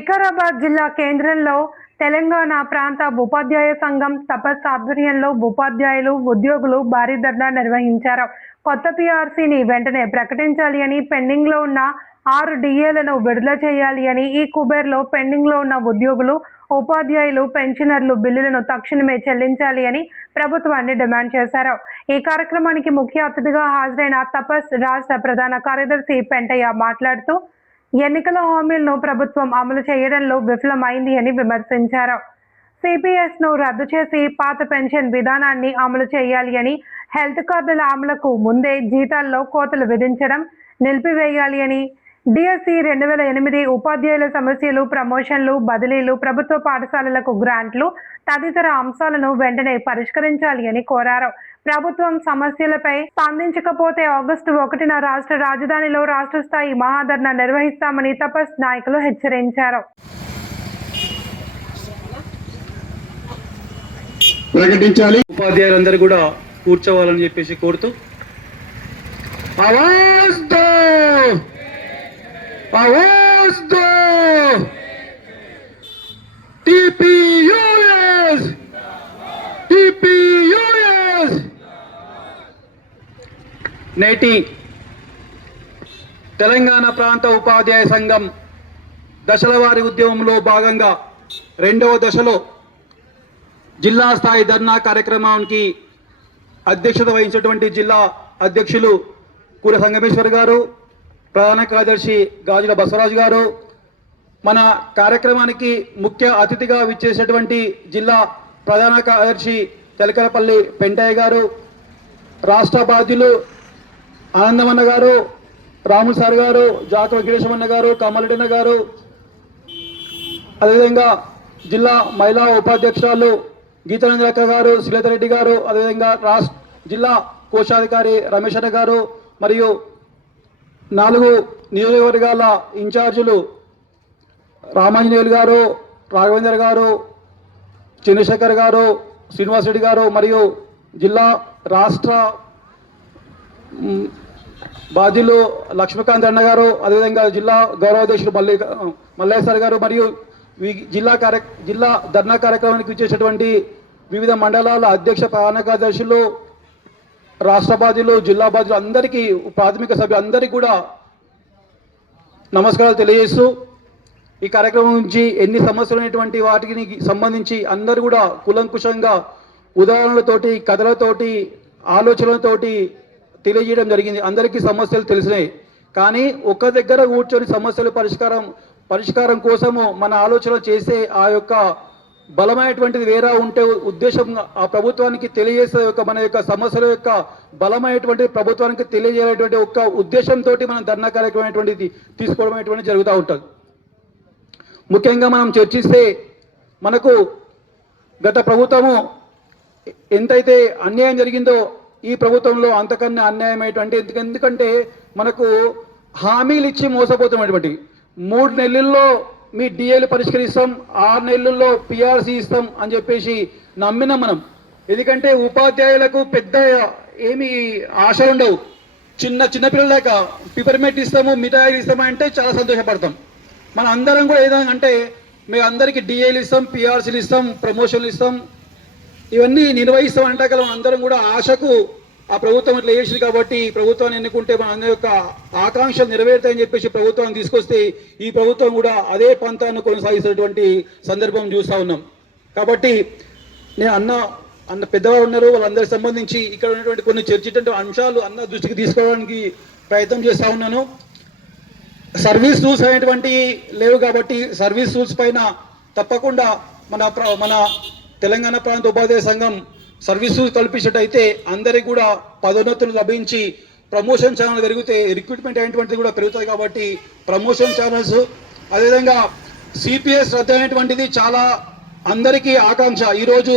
వికారాబాద్ జిల్లా కేంద్రంలో తెలంగాణ ప్రాంత ఉపాధ్యాయ సంఘం తపస్ ఆధ్వర్యంలో ఉపాధ్యాయులు ఉద్యోగులు భారీ ధర్నా నిర్వహించారు. కొత్త పీఆర్సీని వెంటనే ప్రకటించాలి అని, పెండింగ్ లో ఉన్న 6 డిఏలను విడుదల చేయాలి అని, ఈ కుబేర్లో పెండింగ్ లో ఉన్న ఉద్యోగులు ఉపాధ్యాయులు పెన్షనర్లు బిల్లులను తక్షణమే చెల్లించాలి అని ప్రభుత్వాన్ని డిమాండ్ చేశారు. ఈ కార్యక్రమానికి ముఖ్య అతిథిగా హాజరైన తపస్ రాష్ట్ర ప్రధాన కార్యదర్శి పెంటయ్య మాట్లాడుతూ ఎన్నికల హామీలను ప్రభుత్వం అమలు చేయడంలో విఫలమైంది అని విమర్శించారు. సిపిఎస్ ను రద్దు చేసి పాత పెన్షన్ విధానాన్ని అమలు చేయాలి అని, హెల్త్ కార్డుల అమలుకు ముందే జీతాల్లో కోతలు విధించడం నిలిపివేయాలి అని, డిఎస్సి 2008 ఉపాధ్యాయుల సమస్యలు, ప్రమోషన్లు, బదిలీలు, ప్రభుత్వ పాఠశాలలకు గ్రాంట్లు తదితర అంశాలను వెంటనే పరిష్కరించాలి అని కోరారు. ప్రభుత్వం సమస్యలపై స్పందించకపోతే ఆగస్టు 1న రాష్ట్ర రాజధానిలో రాష్ట్ర స్థాయి మహాధర్నా నిర్వహిస్తామని తపస్ నాయకులు హెచ్చరించారు. ప్రకటించాలి, ఉపాధ్యాయులందరూ కూడా కూర్చోవాలని చెప్పేసి కోరుతూ నేటి తెలంగాణ ప్రాంత ఉపాధ్యాయ సంఘం దశలవారీ ఉద్యమంలో భాగంగా 2వ దశలో జిల్లా స్థాయి ధర్నా కార్యక్రమానికి అధ్యక్షత వహించినటువంటి జిల్లా అధ్యక్షులు కూర సంగమేశ్వర్ గారు, ప్రధాన కార్యదర్శి గాజుల బసవరాజు గారు, మన కార్యక్రమానికి ముఖ్య అతిథిగా విచ్చేసినటువంటి జిల్లా ప్రధాన కార్యదర్శి తెలకలపల్లి పెంటయ్య గారు, రాష్ట్ర బాధ్యులు ఆనందమన్న గారు, రాములు సార్ గారు, జాతర గిరీశమన్న గారు, కమలడన్న గారు, అదేవిధంగా జిల్లా మహిళా ఉపాధ్యక్షురాలు గీతానందరక్క గారు, శ్రీలతారెడ్డి గారు, అదేవిధంగా జిల్లా కోశాధికారి రమేష్ అన్న గారు, మరియు 4 నియోజకవర్గాల ఇన్ఛార్జీలు రామాంజనేయులు గారు, రాఘవేందర్ గారు, చంద్రశేఖర్ గారు, శ్రీనివాసరెడ్డి గారు, మరియు జిల్లా రాష్ట్ర బాధ్యులు లక్ష్మీకాంత్ అన్న గారు, అదేవిధంగా జిల్లా గౌరవాధ్యక్షులు మల్లయ్య సార్ గారు, మరియు జిల్లా ధర్నా కార్యక్రమానికి ఇచ్చేటటువంటి వివిధ మండలాల అధ్యక్ష ప్రధాన కార్యదర్శులు, రాష్ట్ర బాధ్యులు, జిల్లా బాధ్యులు అందరికీ, ప్రాథమిక సభ్యులందరికీ కూడా నమస్కారాలు తెలియజేస్తూ, ఈ కార్యక్రమం నుంచి ఎన్ని సమస్యలు అనేటువంటి వాటికి సంబంధించి అందరూ కూడా కులంకుశంగా ఉదాహరణలతోటి, కథలతోటి, ఆలోచనలతోటి తెలియజేయడం జరిగింది. అందరికీ సమస్యలు తెలిసినాయి, కానీ ఒక్క దగ్గర కూర్చొని సమస్యల పరిష్కారం కోసము మన ఆలోచన చేసే ఆ యొక్క బలమైనటువంటిది వేరే ఉంటే ఉద్దేశం ఆ ప్రభుత్వానికి తెలియజేసే మన యొక్క సమస్యల యొక్క బలమైనటువంటి ప్రభుత్వానికి తెలియజేయటువంటి ఒక ఉద్దేశంతో మనం ధర్నా కార్యక్రమం అనేటువంటిది తీసుకోవడం అనేటువంటి జరుగుతూ ఉంటుంది. ముఖ్యంగా మనం చర్చిస్తే మనకు గత ప్రభుత్వము ఎంతైతే అన్యాయం జరిగిందో ఈ ప్రభుత్వంలో అంతకన్నా అన్యాయమైనటువంటి, ఎందుకంటే మనకు హామీలు ఇచ్చి మోసపోతున్నటువంటి 3 నెలల్లో మీ డిఏలు పరిష్కరిస్తాం, 6 నెలల్లో పిఆర్సీ ఇస్తాం అని చెప్పేసి నమ్మినాం మనం. ఎందుకంటే ఉపాధ్యాయులకు పెద్ద ఏమి ఆశలు ఉండవు. చిన్నపిల్లలాగా పిపర్మెంట్ ఇస్తాము, మిఠాయిలు ఇస్తాము అంటే చాలా సంతోషపడతాం. మన అందరం కూడా ఏదైనా అంటే మేము అందరికీ డిఏలు ఇస్తాం, పిఆర్సీలు ఇస్తాం, ప్రమోషన్లు ఇస్తాం, ఇవన్నీ నిర్వహిస్తాం అంటే మనం అందరం కూడా ఆశకు ఆ ప్రభుత్వం ఇట్లా చేసింది కాబట్టి ప్రభుత్వాన్ని ఎన్నుకుంటే మన అందరి యొక్క ఆకాంక్షలు నెరవేరుతాయని చెప్పేసి ప్రభుత్వాన్ని తీసుకొస్తే ఈ ప్రభుత్వం కూడా అదే పంతాన్ని కొనసాగిస్తున్నటువంటి సందర్భం చూస్తూ ఉన్నాం. కాబట్టి నేను అన్న పెద్దవాళ్ళు ఉన్నారు, వాళ్ళందరికి సంబంధించి ఇక్కడ ఉన్నటువంటి కొన్ని చర్చించే అంశాలు అన్న దృష్టికి తీసుకోవడానికి ప్రయత్నం చేస్తూ ఉన్నాను. సర్వీస్ రూల్స్ అనేటువంటి లేవు కాబట్టి సర్వీస్ రూల్స్ పైన తప్పకుండా మన తెలంగాణ ప్రాంత ఉపాధ్యాయ సంఘం సర్వీస్ రూల్స్ కల్పించినట్టయితే అందరికి కూడా పదోన్నతులు లభించి ప్రమోషన్ ఛానల్ పెరిగితే రిక్రూట్మెంట్ అనేటువంటిది కూడా పెరుగుతుంది. కాబట్టి ప్రమోషన్ ఛానల్స్, అదేవిధంగా సిపిఎస్ రద్దు అనేటువంటిది చాలా అందరికీ ఆకాంక్ష. ఈరోజు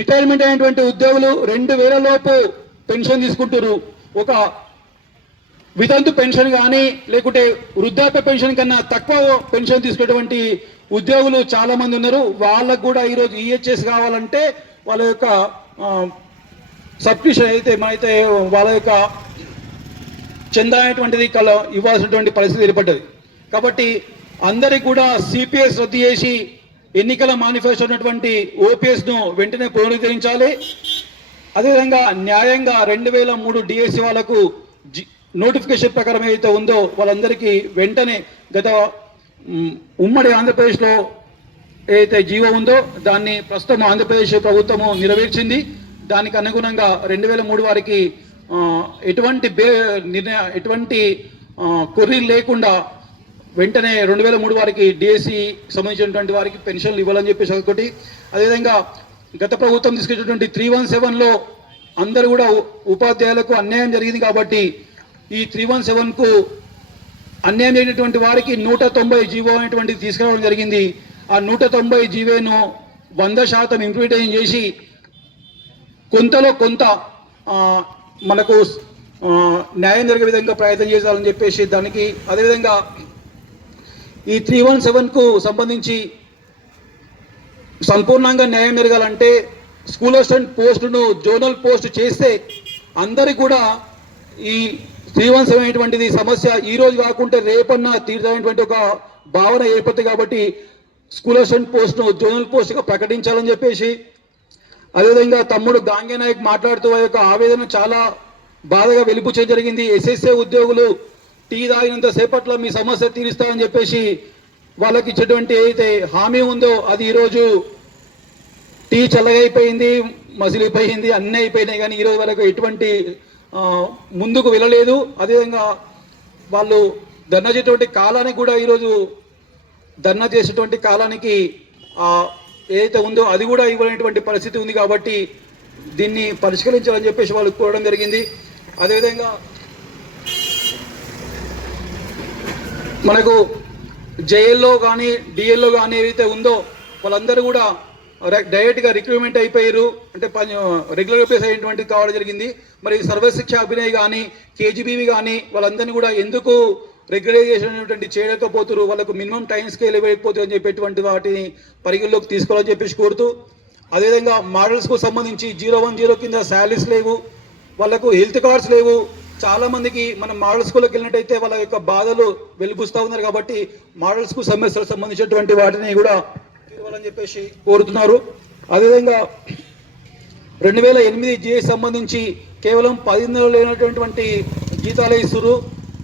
రిటైర్మెంట్ అయినటువంటి ఉద్యోగులు 2000 లోపు పెన్షన్ తీసుకుంటారు. ఒక వితంతు పెన్షన్ కానీ లేకుంటే వృద్ధాప్య పెన్షన్ కన్నా తక్కువ పెన్షన్ తీసుకునేటువంటి ఉద్యోగులు చాలా మంది ఉన్నారు. వాళ్ళకు కూడా ఈరోజు ఈహెచ్ఎస్ కావాలంటే వాళ్ళ యొక్క సబ్స్క్రిప్షన్ అయితే వాళ్ళ యొక్క చందా అనేటువంటిది ఇవ్వాల్సినటువంటి పరిస్థితి ఏర్పడ్డది. కాబట్టి అందరికి కూడా సిపిఎస్ రద్దు చేసి ఎన్నికల మేనిఫెస్టో ఉన్నటువంటి ఓపీఎస్ ను వెంటనే పునరుద్ధరించాలి. అదేవిధంగా న్యాయంగా 2003 డిఎస్సి వాళ్ళకు నోటిఫికేషన్ ప్రకారం ఏదైతే ఉందో వాళ్ళందరికీ వెంటనే గత ఉమ్మడి ఆంధ్రప్రదేశ్లో ఏదైతే జీవో ఉందో దాన్ని ప్రస్తుతం ఆంధ్రప్రదేశ్ ప్రభుత్వము నెరవేర్చింది. దానికి అనుగుణంగా 2003 వారికి ఎటువంటి కొర్రీలు లేకుండా వెంటనే 2003 వారికి డిఎస్సి సంబంధించినటువంటి వారికి పెన్షన్లు ఇవ్వాలని చెప్పేసి ఒకటి. అదేవిధంగా గత ప్రభుత్వం తీసుకొచ్చినటువంటి 317లో అందరూ కూడా ఉపాధ్యాయులకు అన్యాయం జరిగింది కాబట్టి ఈ 317కు అన్యాయం జరిగినటువంటి వారికి 190 జీవో అనేటువంటిది తీసుకురావడం జరిగింది. ఆ 190 జీవోను 100% ఇంప్లిమెంటేషన్ చేసి కొంతలో కొంత మనకు న్యాయం జరిగే విధంగా ప్రయత్నం చేయాలని చెప్పేసి దానికి. అదేవిధంగా ఈ 317కు సంబంధించి సంపూర్ణంగా న్యాయం జరగాలంటే స్కూల్ అసిస్టెంట్ పోస్టును జోనల్ పోస్ట్ చేస్తే అందరికి కూడా ఈ 317 అనేటువంటిది సమస్య ఈ రోజు కాకుంటే రేపన్నా తీర్చనేటువంటి ఒక భావన ఏర్పడుతుంది. కాబట్టి స్కూల్ అసిస్టెంట్ పోస్ట్ను జోనల్ పోస్ట్గా ప్రకటించాలని చెప్పేసి. అదేవిధంగా తమ్ముడు గాంగే నాయక్ మాట్లాడుతూ ఆ యొక్క ఆవేదన చాలా బాధగా వెలిపుచ్చడం జరిగింది. ఎస్ఎస్ఏ ఉద్యోగులు టీ తాగినంత సేపట్లో మీ సమస్య తీరుస్తామని చెప్పేసి వాళ్ళకి ఇచ్చేటువంటి ఏదైతే హామీ ఉందో అది ఈరోజు టీ చల్లగైపోయింది, మసిలిపోయింది, అన్నీ అయిపోయినాయి. కానీ ఈరోజు వరకు ఎటువంటి ముందుకు వెళ్ళలేదు. అదేవిధంగా వాళ్ళు ధర్నా చేసేటువంటి కాలానికి కూడా ఈరోజు ధర్నా చేసేటువంటి కాలానికి ఏదైతే ఉందో అది కూడా ఇవ్వలేనటువంటి పరిస్థితి ఉంది. కాబట్టి దీన్ని పరిష్కరించాలని చెప్పేసి వాళ్ళు కోరడం జరిగింది. అదేవిధంగా మనకు జేఎల్లో కానీ డిఎల్లో కానీ ఏదైతే ఉందో వాళ్ళందరూ కూడా డైరెక్ట్గా రిక్రూట్మెంట్ అయిపోయారు, అంటే రెగ్యులర్ బేస్ అయినటువంటి కావడం జరిగింది. మరి సర్వశిక్ష అభినయ్ కానీ కేజీబీవి కానీ వాళ్ళందరినీ కూడా ఎందుకు రెగ్యులరైజేషన్ అనేటువంటి చేయలేకపోతున్నారు, వాళ్ళకు మినిమం టైం స్కేల్ ఇవ్వకపోతుంది అని చెప్పేటువంటి వాటిని పరిగణలోకి తీసుకోవాలని చెప్పేసి కోరుతూ. అదేవిధంగా మోడల్స్కు సంబంధించి 010 కింద శాలరీస్ లేవు, వాళ్ళకు హెల్త్ కార్డ్స్ లేవు. చాలామందికి మనం మోడల్ స్కూల్కి వెళ్ళినట్టయితే వాళ్ళ యొక్క బాధలు వెలుగుస్తూ ఉన్నారు. కాబట్టి మోడల్ స్కూల్ సమస్యలకు సంబంధించినటువంటి వాటిని కూడా తీర్వాలని చెప్పేసి కోరుతున్నారు. అదేవిధంగా 2008 జిఎస్ సంబంధించి కేవలం 10 నెలలు లేనటువంటి జీతాలు ఇస్తున్నారు,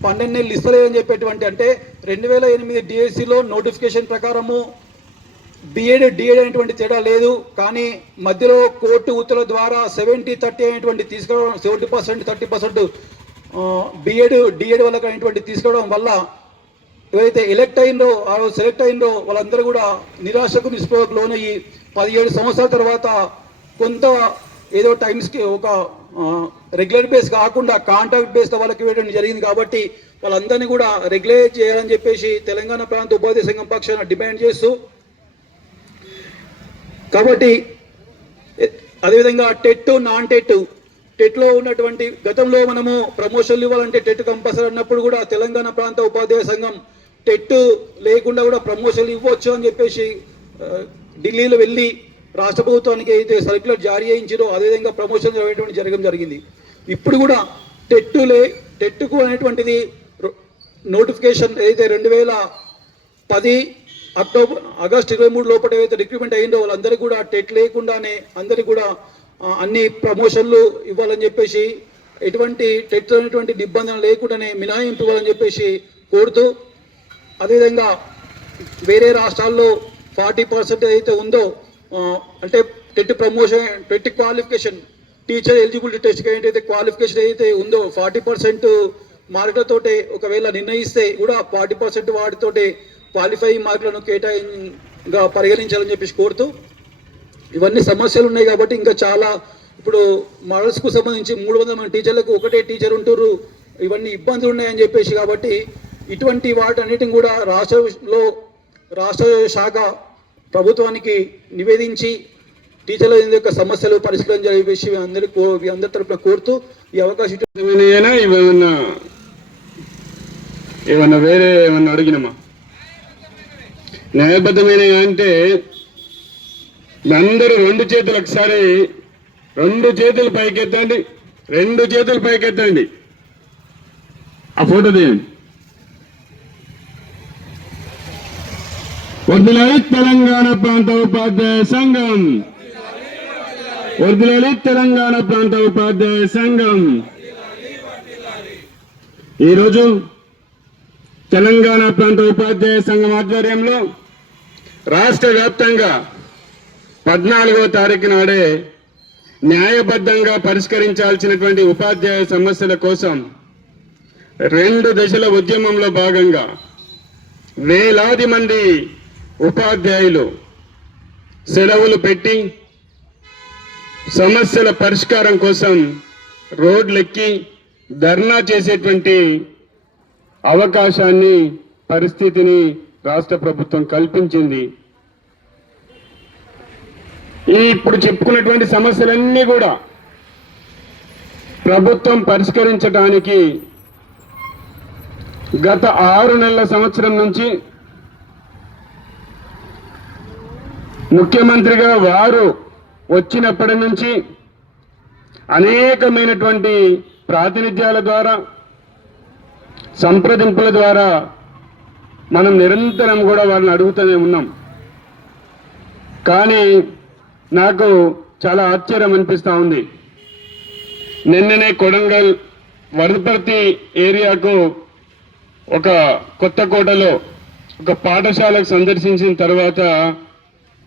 12 నెలలు ఇస్తలేదని చెప్పేటువంటి. అంటే 2008 డిఎస్సిలో నోటిఫికేషన్ ప్రకారము బిఎడ్ డిఎడ్ అనేటువంటి తేడా లేదు. కానీ మధ్యలో కోర్టు ఉత్తర్వుల ద్వారా 70-30 అనేటువంటి తీసుకోవడం, 70% 30% బిఎడ్ డిఎడ్ వాళ్ళకి అనేటువంటి తీసుకోవడం వల్ల ఎవరైతే ఎలక్ట్ అయిందో ఆ రోజు సెలెక్ట్ అయిందో వాళ్ళందరూ కూడా నిరాశకు నిస్పృహకు లోనయ్యి 17 సంవత్సరాల తర్వాత కొంత ఏదో టైమ్స్కి ఒక రెగ్యులర్ బేస్ కాకుండా కాంట్రాక్ట్ బేస్తో వాళ్ళకి ఇవ్వడం జరిగింది. కాబట్టి వాళ్ళందరినీ కూడా రెగ్యులైజ్ చేయాలని చెప్పేసి తెలంగాణ ప్రాంత ఉపాధ్యాయ సంఘం పక్షాన డిమాండ్ చేస్తూ. కాబట్టి అదేవిధంగా టెట్ నాన్ టెట్లో ఉన్నటువంటి గతంలో మనము ప్రమోషన్లు ఇవ్వాలంటే టెట్ కంపల్సరీ అన్నప్పుడు కూడా తెలంగాణ ప్రాంత ఉపాధ్యాయ సంఘం టెట్ లేకుండా కూడా ప్రమోషన్లు ఇవ్వచ్చు అని చెప్పేసి ఢిల్లీలో వెళ్ళి రాష్ట్ర ప్రభుత్వానికి అయితే సర్క్యులర్ జారీ చేయించారో అదేవిధంగా ప్రమోషన్ జరగడం జరిగింది. ఇప్పుడు కూడా టెట్కు అనేటువంటిది నోటిఫికేషన్ ఏదైతే 2010 ఆగస్టు 23 లోపల ఏదైతే రిక్రూట్మెంట్ అయ్యిందో వాళ్ళందరికీ కూడా టెట్ లేకుండానే అందరికీ కూడా అన్ని ప్రమోషన్లు ఇవ్వాలని చెప్పేసి ఎటువంటి టెట్ అనేటువంటి నిబంధన లేకుండానే మినహాయింపు ఇవ్వాలని చెప్పేసి కోరుతూ. అదేవిధంగా వేరే రాష్ట్రాల్లో 40% ఏదైతే ఉందో అంటే TET promotion TET qualification teacher eligibility test ఏంటైతే క్వాలిఫికేషన్ ఏదైతే ఉందో 40% మార్కులతోటే ఒకవేళ నిర్ణయిస్తే కూడా 40% వాటితోటే క్వాలిఫై మార్కులను కేటాయింగా పరిగణించాలని చెప్పేసి కోరుతూ. ఇవన్నీ సమస్యలు ఉన్నాయి కాబట్టి ఇంకా చాలా ఇప్పుడు మోడల్స్కు సంబంధించి 300 మంది టీచర్లకు ఒకటే టీచర్ ఉంటున్నారు, ఇవన్నీ ఇబ్బందులు ఉన్నాయని చెప్పేసి. కాబట్టి ఇటువంటి వాటన్నిటిని కూడా రాష్ట్ర శాఖ ప్రభుత్వానికి నివేదించి టీచర్ల యొక్క సమస్యలు పరిష్కరించాలని చెప్పేసి అందరి తరఫున కోరుతూ ఈ అవకాశం. ఏమన్నా వేరే ఏమన్నా అడిగినమా న్యాయబద్ధమైన అంటే అందరూ 2 చేతులు ఒకసారి 2 చేతులు పైకెత్తండి, 2 చేతులు పైకెత్తండి. ఆ ఫోటో తీయండి. వర్ధిల్లాలి తెలంగాణ ప్రాంత ఉపాధ్యాయ సంఘం. వర్ధిల్లాలి తెలంగాణ ప్రాంత ఉపాధ్యాయ సంఘం. ఈరోజు తెలంగాణ ప్రాంత ఉపాధ్యాయ సంఘం ఆధ్వర్యంలో రాష్ట్ర వ్యాప్తంగా 14వ తారీఖు నాడే న్యాయబద్ధంగా పరిష్కరించాల్సినటువంటి ఉపాధ్యాయ సమస్యల కోసం 2 దశల ఉద్యమంలో భాగంగా వేలాది మంది ఉపాధ్యాయులు సెలవులు పెట్టి సమస్యల పరిష్కారం కోసం రోడ్లెక్కి ధర్నా చేసేటువంటి అవకాశాన్ని, పరిస్థితిని రాష్ట్ర ప్రభుత్వం కల్పించింది. ఇప్పుడు చెప్పుకున్నటువంటి సమస్యలన్నీ కూడా ప్రభుత్వం పరిష్కరించడానికి గత 6 నెలల సంవత్సరం నుంచి ముఖ్యమంత్రిగా వారు వచ్చినప్పటి నుంచి అనేకమైనటువంటి ప్రాతినిధ్యాల ద్వారా, సంప్రదింపుల ద్వారా మనం నిరంతరం కూడా వాళ్ళని అడుగుతూనే ఉన్నాం. కానీ నాకు చాలా ఆశ్చర్యం అనిపిస్తూ ఉంది. నిన్ననే కొడంగల్ వరదపర్తి ఏరియాకు ఒక కొత్తకోటలో ఒక పాఠశాలకు సందర్శించిన తర్వాత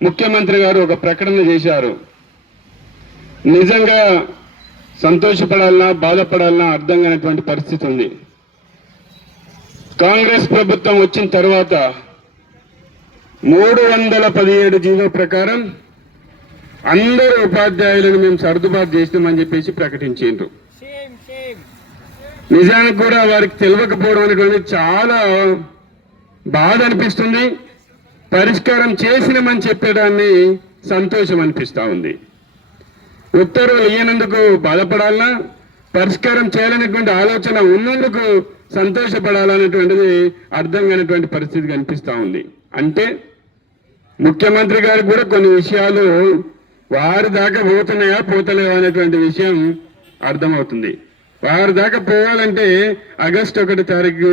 ముఖ్యమంత్రి గారు ఒక ప్రకటన చేశారు. నిజంగా సంతోషపడాలన్నా బాధపడాలన్నా అర్థం కానటువంటి పరిస్థితి ఉంది. కాంగ్రెస్ ప్రభుత్వం వచ్చిన తర్వాత 317 జీవో ప్రకారం అందరూ ఉపాధ్యాయులను మేము సర్దుబాటు చేస్తామని చెప్పేసి ప్రకటించారు. నిజానికి కూడా వారికి తెలియకపోవడం అనేటువంటి చాలా బాధ అనిపిస్తుంది. పరిష్కారం చేసినామని చెప్పేదాన్ని సంతోషం అనిపిస్తూ ఉంది. ఉత్తర్వులు ఇయ్యనందుకు బాధపడాలన్నా, పరిష్కారం చేయాలనేటువంటి ఆలోచన ఉన్నందుకు సంతోషపడాలనేటువంటిది అర్థం కానటువంటి పరిస్థితి కనిపిస్తూ ఉంది. అంటే ముఖ్యమంత్రి గారు కూడా కొన్ని విషయాలు వారి దాకా పోతున్నాయా పోతలేవా అనేటువంటి విషయం అర్థమవుతుంది. వారి దాకా పోవాలంటే ఆగస్టు 1 తారీఖు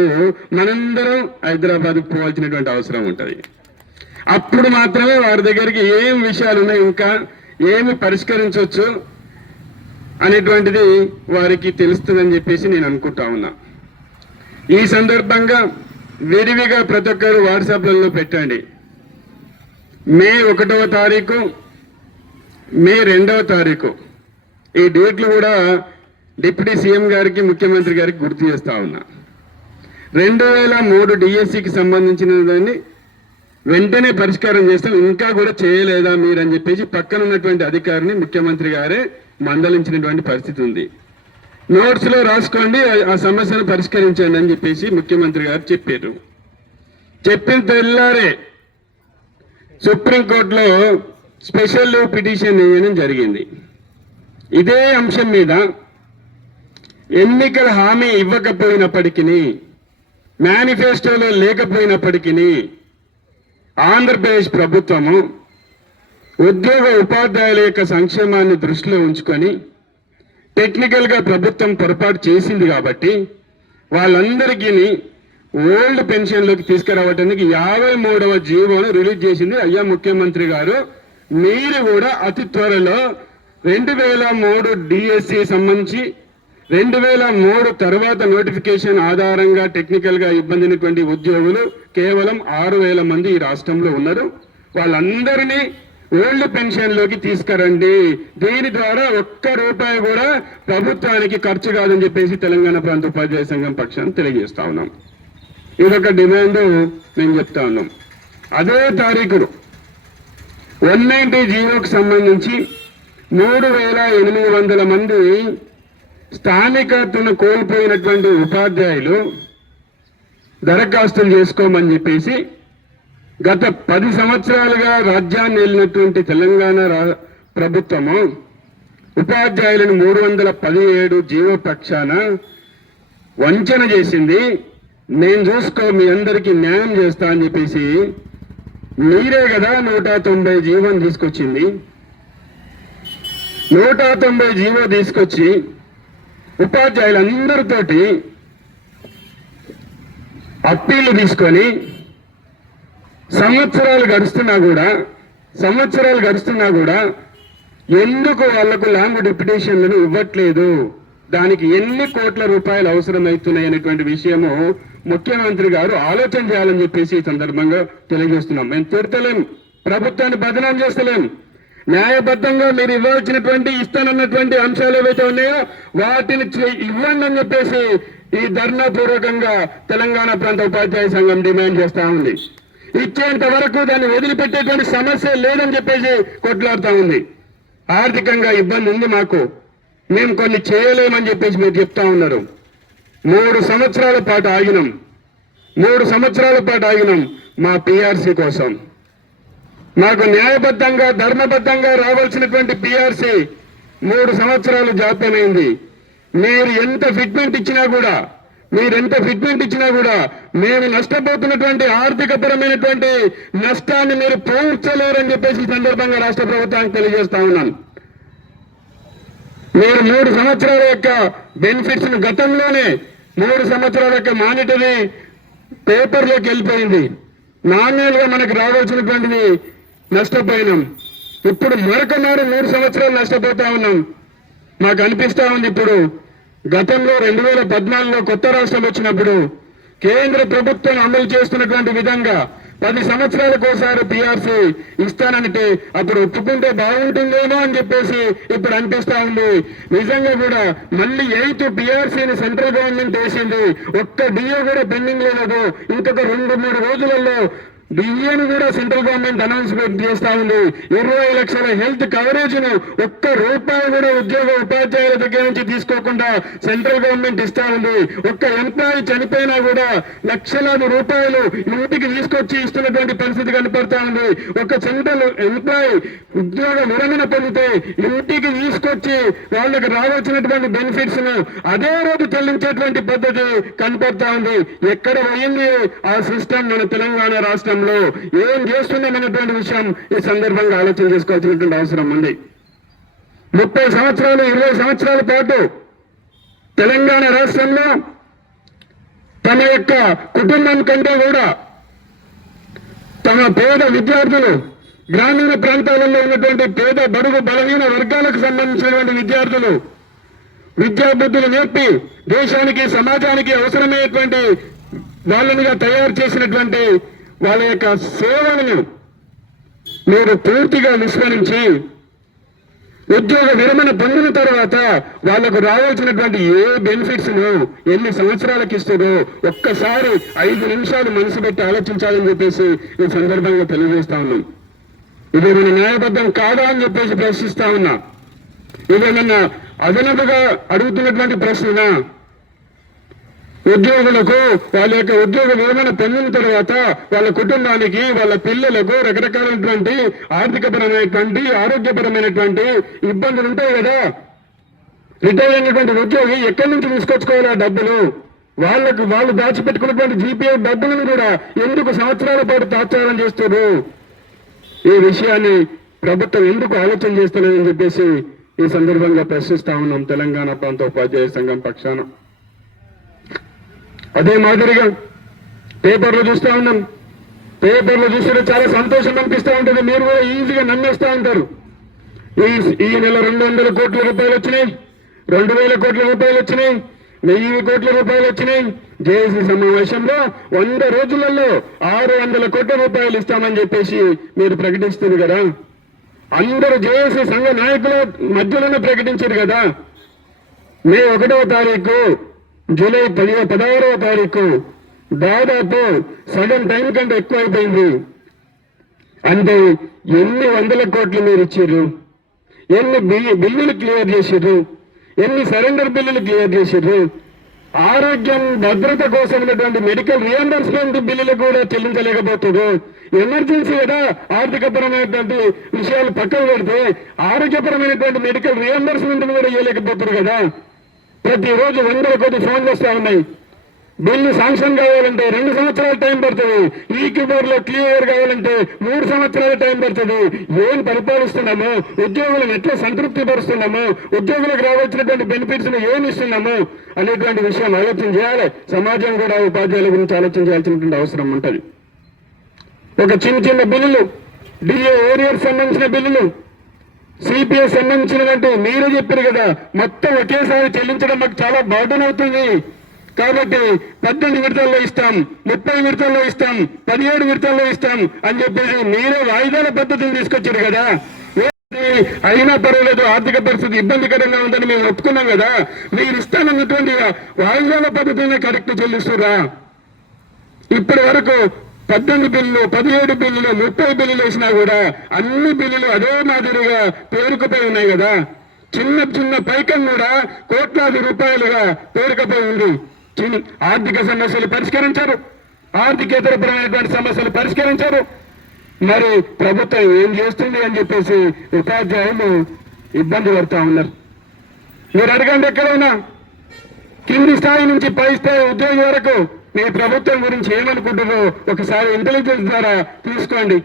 మనందరం హైదరాబాద్కు పోవాల్సినటువంటి అవసరం ఉంటుంది. అప్పుడు మాత్రమే వారి దగ్గరికి ఏం విషయాలు ఉన్నాయి, ఇంకా ఏమి పరిష్కరించవచ్చు అనేటువంటిది వారికి తెలుస్తుందని చెప్పేసి నేను అనుకుంటా ఉన్నా. ఈ సందర్భంగా విరివిగా ప్రతి ఒక్కరు వాట్సాప్లలో పెట్టండి. మే 1వ తారీఖు, మే 2వ తారీఖు ఈ డేట్లు కూడా డిప్యూటీ సీఎం గారికి, ముఖ్యమంత్రి గారికి గుర్తు చేస్తా ఉన్నా. 2003 డిఎస్సికి సంబంధించిన దాన్ని వెంటనే పరిష్కారం చేస్తాం, ఇంకా కూడా చేయలేదా మీరు అని చెప్పేసి పక్కన ఉన్నటువంటి అధికారిని ముఖ్యమంత్రి గారే మందలించినటువంటి పరిస్థితి ఉంది. నోట్స్ లో రాసుకోండి, ఆ సమస్యను పరిష్కరించండి అని చెప్పేసి ముఖ్యమంత్రి గారు చెప్పారు. చెప్పిన తెల్లారే సుప్రీంకోర్టులో స్పెషల్ లీవ్ పిటిషన్ వేయడం జరిగింది. ఇదే అంశం మీద ఎన్నికల హామీ ఇవ్వకపోయినప్పటికీ, మేనిఫెస్టోలో లేకపోయినప్పటికీ ఆంధ్రప్రదేశ్ ప్రభుత్వము ఉద్యోగ ఉపాధ్యాయుల యొక్క సంక్షేమాన్ని దృష్టిలో ఉంచుకొని టెక్నికల్గా ప్రభుత్వం పొరపాటు చేసింది కాబట్టి వాళ్ళందరికీ ఓల్డ్ పెన్షన్లోకి తీసుకురావడానికి 53వ జీవోను రిలీజ్ చేసింది. అయ్యా ముఖ్యమంత్రి గారు, మీరు కూడా అతి త్వరలో 2003 డిఎస్సి సంబంధించి 2003 తర్వాత నోటిఫికేషన్ ఆధారంగా టెక్నికల్గా ఇబ్బందినటువంటి ఉద్యోగులు కేవలం 6,000 మంది ఈ రాష్ట్రంలో ఉన్నారు. వాళ్ళందరినీ ఓల్డ్ పెన్షన్లోకి తీసుకురండి. దీని ద్వారా ఒక్క రూపాయి కూడా ప్రభుత్వానికి ఖర్చు కాదని చెప్పేసి తెలంగాణ ప్రాంత ఉపాధ్యాయ సంఘం పక్షాన్ని తెలియజేస్తా ఉన్నాం. ఇదొక డిమాండ్ మేము చెప్తా ఉన్నాం. అదే తారీఖును 190 జీవోకి సంబంధించి 3,800 మంది స్థానికతను కోల్పోయినటువంటి ఉపాధ్యాయులు దరఖాస్తులు చేసుకోమని చెప్పేసి గత 10 సంవత్సరాలుగా రాజ్యాన్ని వెళ్ళినటువంటి తెలంగాణ ప్రభుత్వము ఉపాధ్యాయులను 317 జీవో పక్షాన వంచన చేసింది. నేను చూసుకో, మీ అందరికీ న్యాయం చేస్తా అని చెప్పేసి మీరే కదా 190 జీవోని తీసుకొచ్చింది. 190 జీవో తీసుకొచ్చి ఉపాధ్యాయులందరితోటి అప్పీలు తీసుకొని సంవత్సరాలు గడుస్తున్నా కూడా ఎందుకు వాళ్లకు ల్యాండ్ డిప్యుటేషన్లను ఇవ్వట్లేదు, దానికి ఎన్ని కోట్ల రూపాయలు అవసరమవుతున్నాయి అనేటువంటి విషయము ముఖ్యమంత్రి గారు ఆలోచన చేయాలని చెప్పేసి ఈ సందర్భంగా తెలియజేస్తున్నాం. మేము తిడతలేం, ప్రభుత్వాన్ని బదనాం చేస్తలేం. న్యాయబద్ధంగా మీరు ఇవ్వాల్సినటువంటి ఇస్తానన్నటువంటి అంశాలు ఏవైతే ఉన్నాయో వాటిని ఇవ్వండి అని చెప్పేసి ఈ ధర్నా పూర్వకంగా తెలంగాణ ప్రాంత ఉపాధ్యాయ సంఘం డిమాండ్ చేస్తా ఉంది. ఇచ్చేంత వరకు దాన్ని వదిలిపెట్టేటువంటి సమస్య లేదని చెప్పేసి కొట్లాడుతూ ఉంది. ఆర్థికంగా ఇబ్బంది ఉంది మాకు, మేము కొన్ని చేయలేమని చెప్పేసి మీరు చెప్తా ఉన్నారు. 3 సంవత్సరాల పాటు ఆగినాం మా పిఆర్సీ కోసం. మాకు న్యాయబద్ధంగా ధర్మబద్ధంగా రావాల్సినటువంటి పిఆర్సీ 3 సంవత్సరాలు జాప్యమైంది. మీరు ఎంత ఫిట్మెంట్ ఇచ్చినా కూడా మేము నష్టపోతున్నటువంటి ఆర్థిక పరమైనటువంటి నష్టాన్ని మీరు పూడ్చలేరని చెప్పేసి ఈ సందర్భంగా రాష్ట్ర ప్రభుత్వానికి తెలియజేస్తా ఉన్నాను. మీరు 3 సంవత్సరాల యొక్క బెనిఫిట్స్ ను గతంలోనే 3 సంవత్సరాల యొక్క మానిటరీ పేపర్లోకి వెళ్ళిపోయింది. మాన్యువల్ గా మనకు రావాల్సినటువంటిది నష్టపోయినాం. ఇప్పుడు మరొకనాడు 3 సంవత్సరాలు నష్టపోతా ఉన్నాం. మాకు అనిపిస్తా ఉంది ఇప్పుడు గతంలో 2014లో కొత్త రాష్ట్రం వచ్చినప్పుడు కేంద్ర ప్రభుత్వం అమలు చేస్తున్నటువంటి విధంగా 10 సంవత్సరాలకు ఒకసారి పిఆర్సీ ఇస్తానంటే అప్పుడు ఒప్పుకుంటే బాగుంటుందేమో అని చెప్పేసి ఇప్పుడు అనిపిస్తా ఉంది. నిజంగా కూడా మళ్ళీ 8th పిఆర్సీని సెంట్రల్ గవర్నమెంట్ వేసింది. ఒక్క డిఏ కూడా పెండింగ్ లేదు. ఇంకొక 2-3 రోజులలో డిఏను కూడా సెంట్రల్ గవర్నమెంట్ అనౌన్స్మెంట్ చేస్తా ఉంది. 20 లక్షల హెల్త్ కవరేజ్ ను ఒక్క రూపాయి కూడా ఉద్యోగ ఉపాధ్యాయుల దగ్గర నుంచి తీసుకోకుండా సెంట్రల్ గవర్నమెంట్ ఇస్తా ఉంది. ఒక్క ఎంప్లాయీ చనిపోయినా కూడా లక్షలాది రూపాయలు ఇంటికి తీసుకొచ్చి ఇస్తున్నటువంటి పరిస్థితి కనపడతా ఉంది. ఒక సెంట్రల్ ఎంప్లాయీ ఉద్యోగ విరమణ పొందితే ఇంటికి తీసుకొచ్చి వాళ్ళకి రావాల్సినటువంటి బెనిఫిట్స్ ను అదే రోజు చెల్లించేటువంటి పద్ధతి కనపడతా ఉంది. ఎక్కడ పోయింది ఆ సిస్టమ్? మన తెలంగాణ రాష్ట్రం ఏం చేస్తున్నామనేటువంటి విషయం ఈ సందర్భంగా ఆలోచన చేసుకోవాల్సినటువంటి అవసరం ఉంది. 30 సంవత్సరాలు 20 సంవత్సరాల పాటు తెలంగాణ రాష్ట్రంలో తమ యొక్క కుటుంబం కంటే కూడా తమ పేద విద్యార్థులు, గ్రామీణ ప్రాంతాలలో ఉన్నటువంటి పేద బడుగు బలహీన వర్గాలకు సంబంధించినటువంటి విద్యార్థులు విద్యాబుద్ధులు నేర్పి దేశానికి సమాజానికి అవసరమైనటువంటి వాళ్ళనిగా తయారు చేసినటువంటి వాళ్ళ యొక్క సేవలను మీరు పూర్తిగా విస్మరించి ఉద్యోగ విరమణ పొందిన తర్వాత వాళ్లకు రావాల్సినటువంటి ఏ బెనిఫిట్స్ ను ఎన్ని సంవత్సరాలకు ఇస్తుందో ఒక్కసారి 5 నిమిషాలు మనసు పెట్టి ఆలోచించాలని చెప్పేసి ఈ సందర్భంగా తెలియజేస్తా ఉన్నాం. ఇదేమైనా న్యాయబద్ధం కాదా అని చెప్పేసి ప్రశ్నిస్తా ఉన్నా. ఇదేమన్నా అదనపుగా అడుగుతున్నటువంటి ప్రశ్న? ఉద్యోగులకు వాళ్ళ యొక్క ఉద్యోగ విరమణ పొందిన తర్వాత వాళ్ళ కుటుంబానికి, వాళ్ళ పిల్లలకు రకరకాలైనటువంటి ఆర్థికపరమైనటువంటి ఆరోగ్యపరమైనటువంటి ఇబ్బందులు ఉంటాయి కదా. రిటైర్ అయినటువంటి ఉద్యోగి ఎక్కడి నుంచి తీసుకొచ్చుకోవాలి ఆ డబ్బులు? వాళ్ళు దాచిపెట్టుకున్నటువంటి జీపీఐ డబ్బులను కూడా ఎందుకు సంవత్సరాల పాటు తాత్సారం చేస్తారు? ఈ విషయాన్ని ప్రభుత్వం ఎందుకు ఆలోచన చేస్తలేదని చెప్పేసి ఈ సందర్భంగా ప్రశ్నిస్తా ఉన్నాం తెలంగాణ ప్రాంత ఉపాధ్యాయ సంఘం పక్షాన. అదే మాదిరిగా పేపర్లు చూస్తూ ఉన్నాం. పేపర్లు చూస్తే చాలా సంతోషం అనిపిస్తూ ఉంటుంది. మీరు కూడా ఈజీగా నమ్మేస్తూ ఉంటారు. ఈ నెల 200 కోట్ల రూపాయలు వచ్చినాయి, 2000 కోట్ల రూపాయలు వచ్చినాయి, 1000 కోట్ల రూపాయలు వచ్చినాయి. జేఏసీ సమావేశంలో 100 రోజులలో 600 కోట్ల రూపాయలు ఇస్తామని చెప్పేసి మీరు ప్రకటిస్తుంది కదా. అందరూ జేఏసీ సంఘ నాయకుల మధ్యలోనే ప్రకటించారు కదా. మే 1వ తారీఖు, జూలై 16వ తారీఖు దాదాపు సగం టైం కంటే ఎక్కువ అయిపోయింది. అంటే ఎన్ని 100 కోట్లు మీరు ఇచ్చారు? ఎన్ని బిల్లులు క్లియర్ చేశారు? ఎన్ని సరెండర్ బిల్లులు క్లియర్ చేశారు? ఆరోగ్యం భద్రత కోసం ఉన్నటువంటి మెడికల్ రియంబర్స్మెంట్ బిల్లులు కూడా చెల్లించలేకపోతున్నారు. ఎమర్జెన్సీ కదా ఆర్థికపరమైనటువంటి విషయాలు పక్కన పెడితే ఆరోగ్యపరమైనటువంటి మెడికల్ రియంబర్స్మెంట్ కూడా ఇవ్వలేకపోతున్నారు కదా. ప్రతిరోజు 100 కోట్ల ఫోన్లు వస్తూ ఉన్నాయి. బిల్లు శాంక్షన్ కావాలంటే 2 సంవత్సరాలు టైం పడుతుంది. ఈ క్యూబోర్డ్ లో క్లియర్ కావాలంటే 3 సంవత్సరాలు టైం పడుతుంది. ఏం పరిపాలిస్తున్నాము? ఉద్యోగులను ఎట్లా సంతృప్తి పరుస్తున్నాము? ఉద్యోగులకు రావాల్సినటువంటి బెనిఫిట్స్ ను ఏమి ఇస్తున్నాము అనేటువంటి విషయం ఆలోచన చేయాలి. సమాజం కూడా ఉపాధ్యాయుల గురించి ఆలోచన చేయాల్సినటువంటి అవసరం ఉంటుంది. ఒక చిన్న బిల్లులు, డిఏ ఏరియర్ సంబంధించిన బిల్లులు, సిపిఎస్ సంబంధించినటువంటి మీరే చెప్పారు కదా, మొత్తం ఒకేసారి చెల్లించడం మాకు చాలా బర్డెన్ అవుతుంది. కాబట్టి 18 విడతల్లో ఇస్తాం, 30 విడతల్లో ఇస్తాం, 17 విడతల్లో ఇస్తాం అని చెప్పేసి మీరే వాయిదాల పద్ధతిని తీసుకొచ్చారు కదా. అయినా పర్వాలేదు, ఆర్థిక పరిస్థితి ఇబ్బందికరంగా ఉందని మేము ఒప్పుకున్నాం కదా, మీరు ఇస్తానన్నటువంటి వాయిదాల పద్ధతిని కరెక్ట్ చెల్లిస్తురా? ఇప్పటి వరకు 18 బిల్లులు, 17 బిల్లులు, 30 బిల్లులు వేసినా కూడా అన్ని బిల్లులు అదే మాదిరిగా పేరుకుపోయి ఉన్నాయి కదా. చిన్న పైకం కూడా కోట్లాది రూపాయలుగా పేరుకుపోయి ఉంది. ఆర్థిక సమస్యలు పరిష్కరించారు, ఆర్థికేతరపరమైనటువంటి సమస్యలు పరిష్కరించారు. మరి ప్రభుత్వం ఏం చేస్తుంది అని చెప్పేసి ఉపాధ్యాయులు ఇబ్బంది పడుతూ ఉన్నారు. మీరు అడగండి, ఎక్కడైనా కింది స్థాయి నుంచి పై స్థాయి ఉద్యోగి వరకు మీ ప్రభుత్వం గురించి ఏమనుకుంటారో ఒకసారి ఇంటెలిజెన్స్ ద్వారా తీసుకోండి.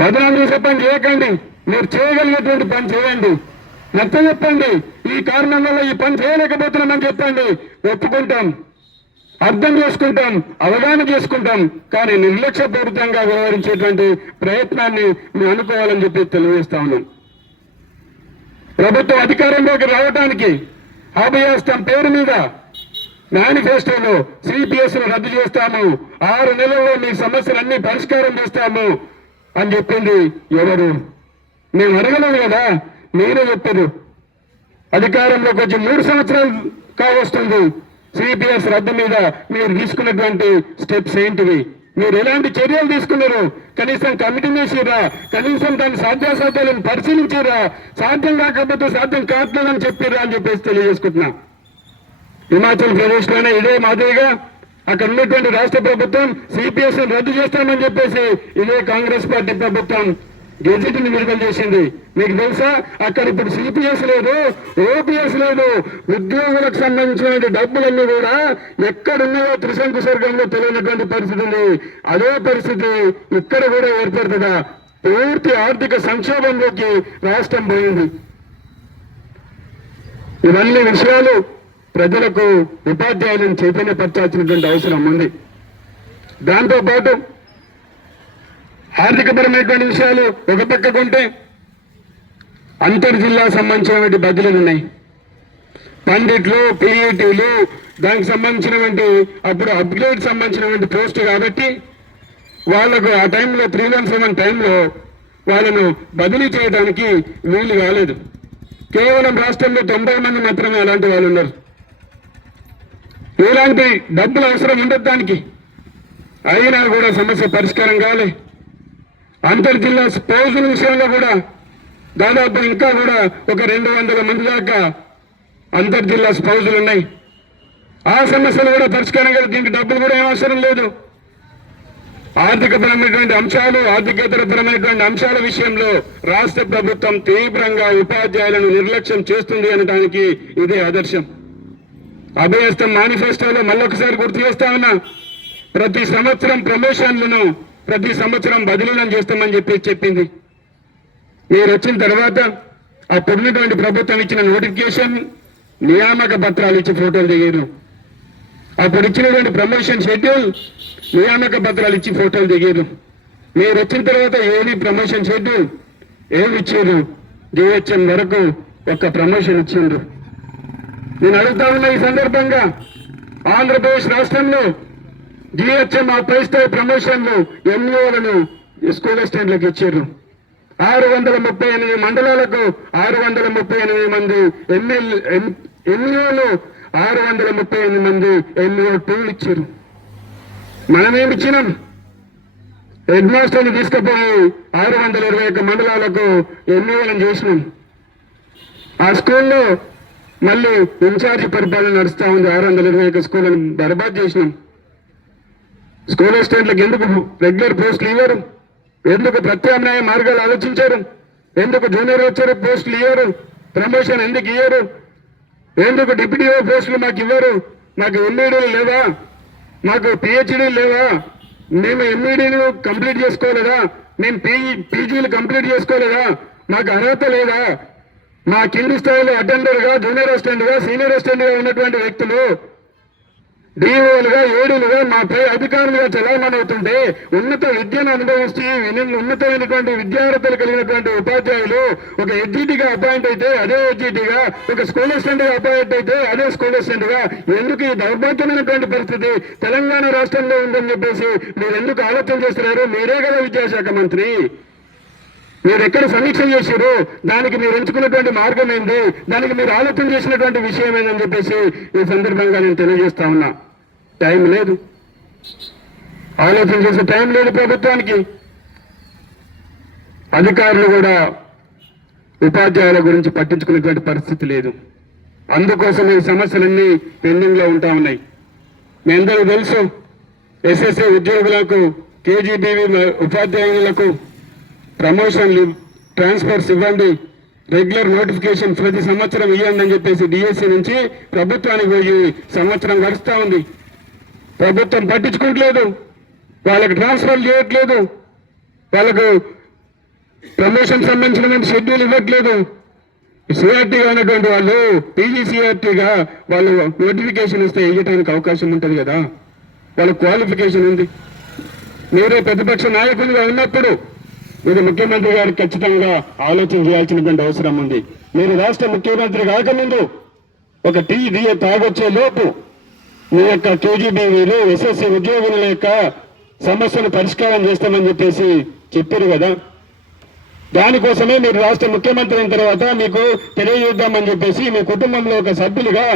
బదనాలు చేసే పని చేయకండి, మీరు చేయగలిగేటువంటి పని చేయండి. నచ్చ చెప్పండి, ఈ కారణం వల్ల ఈ పని చేయలేకపోతున్నామని చెప్పండి, ఒప్పుకుంటాం, అర్థం చేసుకుంటాం, అవగాహన చేసుకుంటాం. కానీ నిర్లక్ష్యపూరితంగా వ్యవహరించేటువంటి ప్రయత్నాన్ని మేము అనుకోవాలని చెప్పి తెలియజేస్తా ఉన్నాం. ప్రభుత్వం అధికారంలోకి రావడానికి అభయహస్తం పేరు మీద మేనిఫెస్టోలో సిపిఎస్ ను రద్దు చేస్తాము, 6 నెలల్లో మీ సమస్యలన్నీ పరిష్కారం చేస్తాము అని చెప్పింది ఎవరు? మేము అడగలేదు కదా, మీరే చెప్పారు. అధికారంలోకి వచ్చి 3 సంవత్సరాలు కావస్తుంది. సిపిఎస్ రద్దు మీద మీరు తీసుకున్నటువంటి స్టెప్స్ ఏంటివి? మీరు ఎలాంటి చర్యలు తీసుకున్నారు? కనీసం కమిటీని వేసిరా? కనీసం దాని సాధ్యాసాధ్యాలను పరిశీలించారా? సాధ్యం కాకపోతే సాధ్యం కావట్లేదని చెప్పారా అని చెప్పేసి తెలియజేసుకుంటున్నా. హిమాచల్ ప్రదేశ్ లోనే ఇదే మాదిరిగా అక్కడ ఉన్నటువంటి రాష్ట్ర ప్రభుత్వం సిపిఎస్ రద్దు చేస్తామని చెప్పేసి ఇదే కాంగ్రెస్ పార్టీ ప్రభుత్వం గెజిట్ ని విడుదల చేసింది. మీకు తెలుసా, అక్కడ ఇప్పుడు సిపిఎస్ లేదు, ఓపీఎస్ లేదు. ఉద్యోగులకు సంబంధించిన డబ్బులన్నీ కూడా ఎక్కడున్నాయో త్రిశంకు స్వర్గంలో తెలియనటువంటి పరిస్థితి ఉంది. అదే పరిస్థితి ఇక్కడ కూడా ఏర్పడుతుందా? పూర్తి ఆర్థిక సంక్షోభంలోకి రాష్ట్రం పోయింది. ఇవన్నీ విషయాలు ప్రజలకు, ఉపాధ్యాయులను చైతన్యపరచాల్సినటువంటి అవసరం ఉంది. దాంతోపాటు ఆర్థికపరమైనటువంటి విషయాలు ఒక పక్కకుంటే అంతర్జిల్లా సంబంధించినటువంటి బదిలీలు ఉన్నాయి. పండిట్లు, పిఈటీలు, దానికి సంబంధించినటువంటి అప్పుడు అప్గ్రేడ్ సంబంధించినటువంటి పోస్టు కాబట్టి వాళ్లకు ఆ టైంలో 317 టైంలో వాళ్ళను బదిలీ చేయడానికి వీలు కాలేదు. కేవలం రాష్ట్రంలో 90 మంది మాత్రమే అలాంటి వాళ్ళు ఉన్నారు. ఎలాంటి డబ్బులు అవసరం ఉండదు దానికి, అయినా కూడా సమస్య పరిష్కారం కాలే. అంతర్జిల్లా స్పౌజుల విషయంలో కూడా దాదాపు ఇంకా కూడా ఒక 200 మంది దాకా అంతర్జిల్లా స్పౌజులు ఉన్నాయి. ఆ సమస్యలు కూడా పరిష్కారం కాదు. దీనికి డబ్బులు కూడా ఏం అవసరం లేదు. ఆర్థికపరమైనటువంటి అంశాలు, ఆర్థికేతరపరమైనటువంటి అంశాల విషయంలో రాష్ట్ర ప్రభుత్వం తీవ్రంగా ఉపాధ్యాయులను నిర్లక్ష్యం చేస్తుంది అనడానికి ఇదే ఆదర్శం. అభయహస్తం మేనిఫెస్టోలో మళ్ళొకసారి గుర్తు చేస్తా ఉన్నా, ప్రతి సంవత్సరం ప్రమోషన్లను, ప్రతి సంవత్సరం బదిలీలను చేస్తామని చెప్పింది. మీరు వచ్చిన తర్వాత అప్పుడున్నటువంటి ప్రభుత్వం ఇచ్చిన నోటిఫికేషన్, నియామక పత్రాలు ఇచ్చి ఫోటోలు దిగారు. అప్పుడు ఇచ్చినటువంటి ప్రమోషన్ షెడ్యూల్, నియామక పత్రాలు ఇచ్చి ఫోటోలు దిగారు. మీరు వచ్చిన తర్వాత ఏది ప్రమోషన్ షెడ్యూల్ ఏమి ఇచ్చారు? జిహెచ్ఎం వరకు ఒక ప్రమోషన్ ఇచ్చిండ్రు. నేను అడుగుతా ఉన్నా ఈ సందర్భంగా, ఆంధ్రప్రదేశ్ రాష్ట్రంలో జిహెచ్ఎం ఆ పై స్థాయి ప్రమోషన్లు ఎంఈఓలను స్కూల్ అసిస్టెంట్లకు ఇచ్చారు. 638 మండలాలకు 638 మంది ఎంఈఓలు, 638 మంది ఎంఈఓ టూలు ఇచ్చారు. మనమేమి ఇచ్చినాం? హెడ్ మాస్టర్ని తీసుకుపోయి 621 మండలాలకు ఎంఈఓలను చేసినాం. ఆ స్కూల్లో మళ్ళీ ఇన్ఛార్జి పరిపాలన నడుస్తూ ఉంది. 621 స్కూళ్ళను బర్బాద్ చేసినాం. స్కూల్ అసిస్టెంట్లకు ఎందుకు రెగ్యులర్ పోస్టులు ఇవ్వరు? ఎందుకు ప్రత్యామ్నాయ మార్గాలు ఆలోచించారు? ఎందుకు జూనియర్ లెక్చరర్ పోస్టులు ఇవ్వరు? ప్రమోషన్ ఎందుకు ఇవ్వరు? ఎందుకు డిప్యూటీఓ పోస్టులు మాకు ఇవ్వరు? మాకు ఎంఈడీలు లేవా? మాకు పిహెచ్డీలు లేవా? మేము ఎంఈడీలు కంప్లీట్ చేసుకోలేదా? మేము పీజీలు కంప్లీట్ చేసుకోలేదా? మాకు అర్హత లేదా? మా కింది స్థాయిలో అటెండర్గా, జూనియర్ అసిస్టెంట్గా, సీనియర్ అసిస్టెంట్గా ఉన్నటువంటి వ్యక్తులు డిఓలుగా ఏడీలుగా మా పై అధికారులుగా చలామణి అవుతుంటే ఉన్నత విద్యను అనుభవిస్తూ ఉన్నతమైనటువంటి విద్యార్హతలు కలిగినటువంటి ఉపాధ్యాయులు ఒక ఎడ్జిటీగా అపాయింట్ అయితే అదే ఎడ్జిటీగా, ఒక స్కూల్ అసిస్టెంట్ గా అపాయింట్ అయితే అదే స్కూల్ అసిస్టెంట్ గా ఎందుకు ఈ దౌర్భాగ్యమైనటువంటి పరిస్థితి తెలంగాణ రాష్ట్రంలో ఉందని చెప్పేసి మీరు ఎందుకు ఆలోచన చేస్తున్నారు? మీరే కదా విద్యాశాఖ మంత్రి. మీరు ఎక్కడ సమీక్ష చేశారు? దానికి మీరు ఎంచుకున్నటువంటి మార్గం ఏంది? దానికి మీరు ఆలోచన చేసినటువంటి విషయం ఏందని చెప్పేసి ఈ సందర్భంగా నేను తెలియజేస్తా ఉన్నా. టైం లేదు, ఆలోచన చేసే టైం లేదు ప్రభుత్వానికి. అధికారులు కూడా ఉపాధ్యాయుల గురించి పట్టించుకునేటువంటి పరిస్థితి లేదు. అందుకోసం ఈ సమస్యలన్నీ పెండింగ్ లో ఉంటా ఉన్నాయి. మీ అందరూ తెలుసు, ఎస్ఎస్ఏ ఉద్యోగులకు, కేజీబీవీ ఉపాధ్యాయులకు ప్రమోషన్లు, ట్రాన్స్ఫర్స్ ఇవ్వండి, రెగ్యులర్ నోటిఫికేషన్ ప్రతి సంవత్సరం ఇవ్వండి అని చెప్పేసి డిఎస్సి నుంచి ప్రభుత్వానికి పోయి సంవత్సరం గడుస్తూ ఉంది. ప్రభుత్వం పట్టించుకోవట్లేదు, వాళ్ళకి ట్రాన్స్ఫర్ చేయట్లేదు, వాళ్ళకు ప్రమోషన్ సంబంధించిన షెడ్యూల్ ఇవ్వట్లేదు. సిఆర్టీగా ఉన్నటువంటి వాళ్ళు పీజీసీఆర్టీగా వాళ్ళు నోటిఫికేషన్ ఇస్తే ఇవ్వడానికి అవకాశం ఉంటుంది కదా, వాళ్ళ క్వాలిఫికేషన్ ఉంది. మీరే ప్రతిపక్ష నాయకులుగా ఉన్నప్పుడు మీరు ముఖ్యమంత్రి గారు ఖచ్చితంగా ఆలోచన చేయాల్సినటువంటి అవసరం ఉంది. మీరు రాష్ట్ర ముఖ్యమంత్రి కాకముందు ఒక టీ తాగొచ్చే లోపు మీ యొక్క కేజీబీవీలు, ఎస్ఎస్సీ ఉద్యోగుల యొక్క సమస్యను పరిష్కారం చేస్తామని చెప్పేసి చెప్పారు కదా. దానికోసమే మీరు రాష్ట్ర ముఖ్యమంత్రి అయిన తర్వాత మీకు తెలియజేద్దామని చెప్పేసి మీ కుటుంబంలో ఒక సభ్యులుగా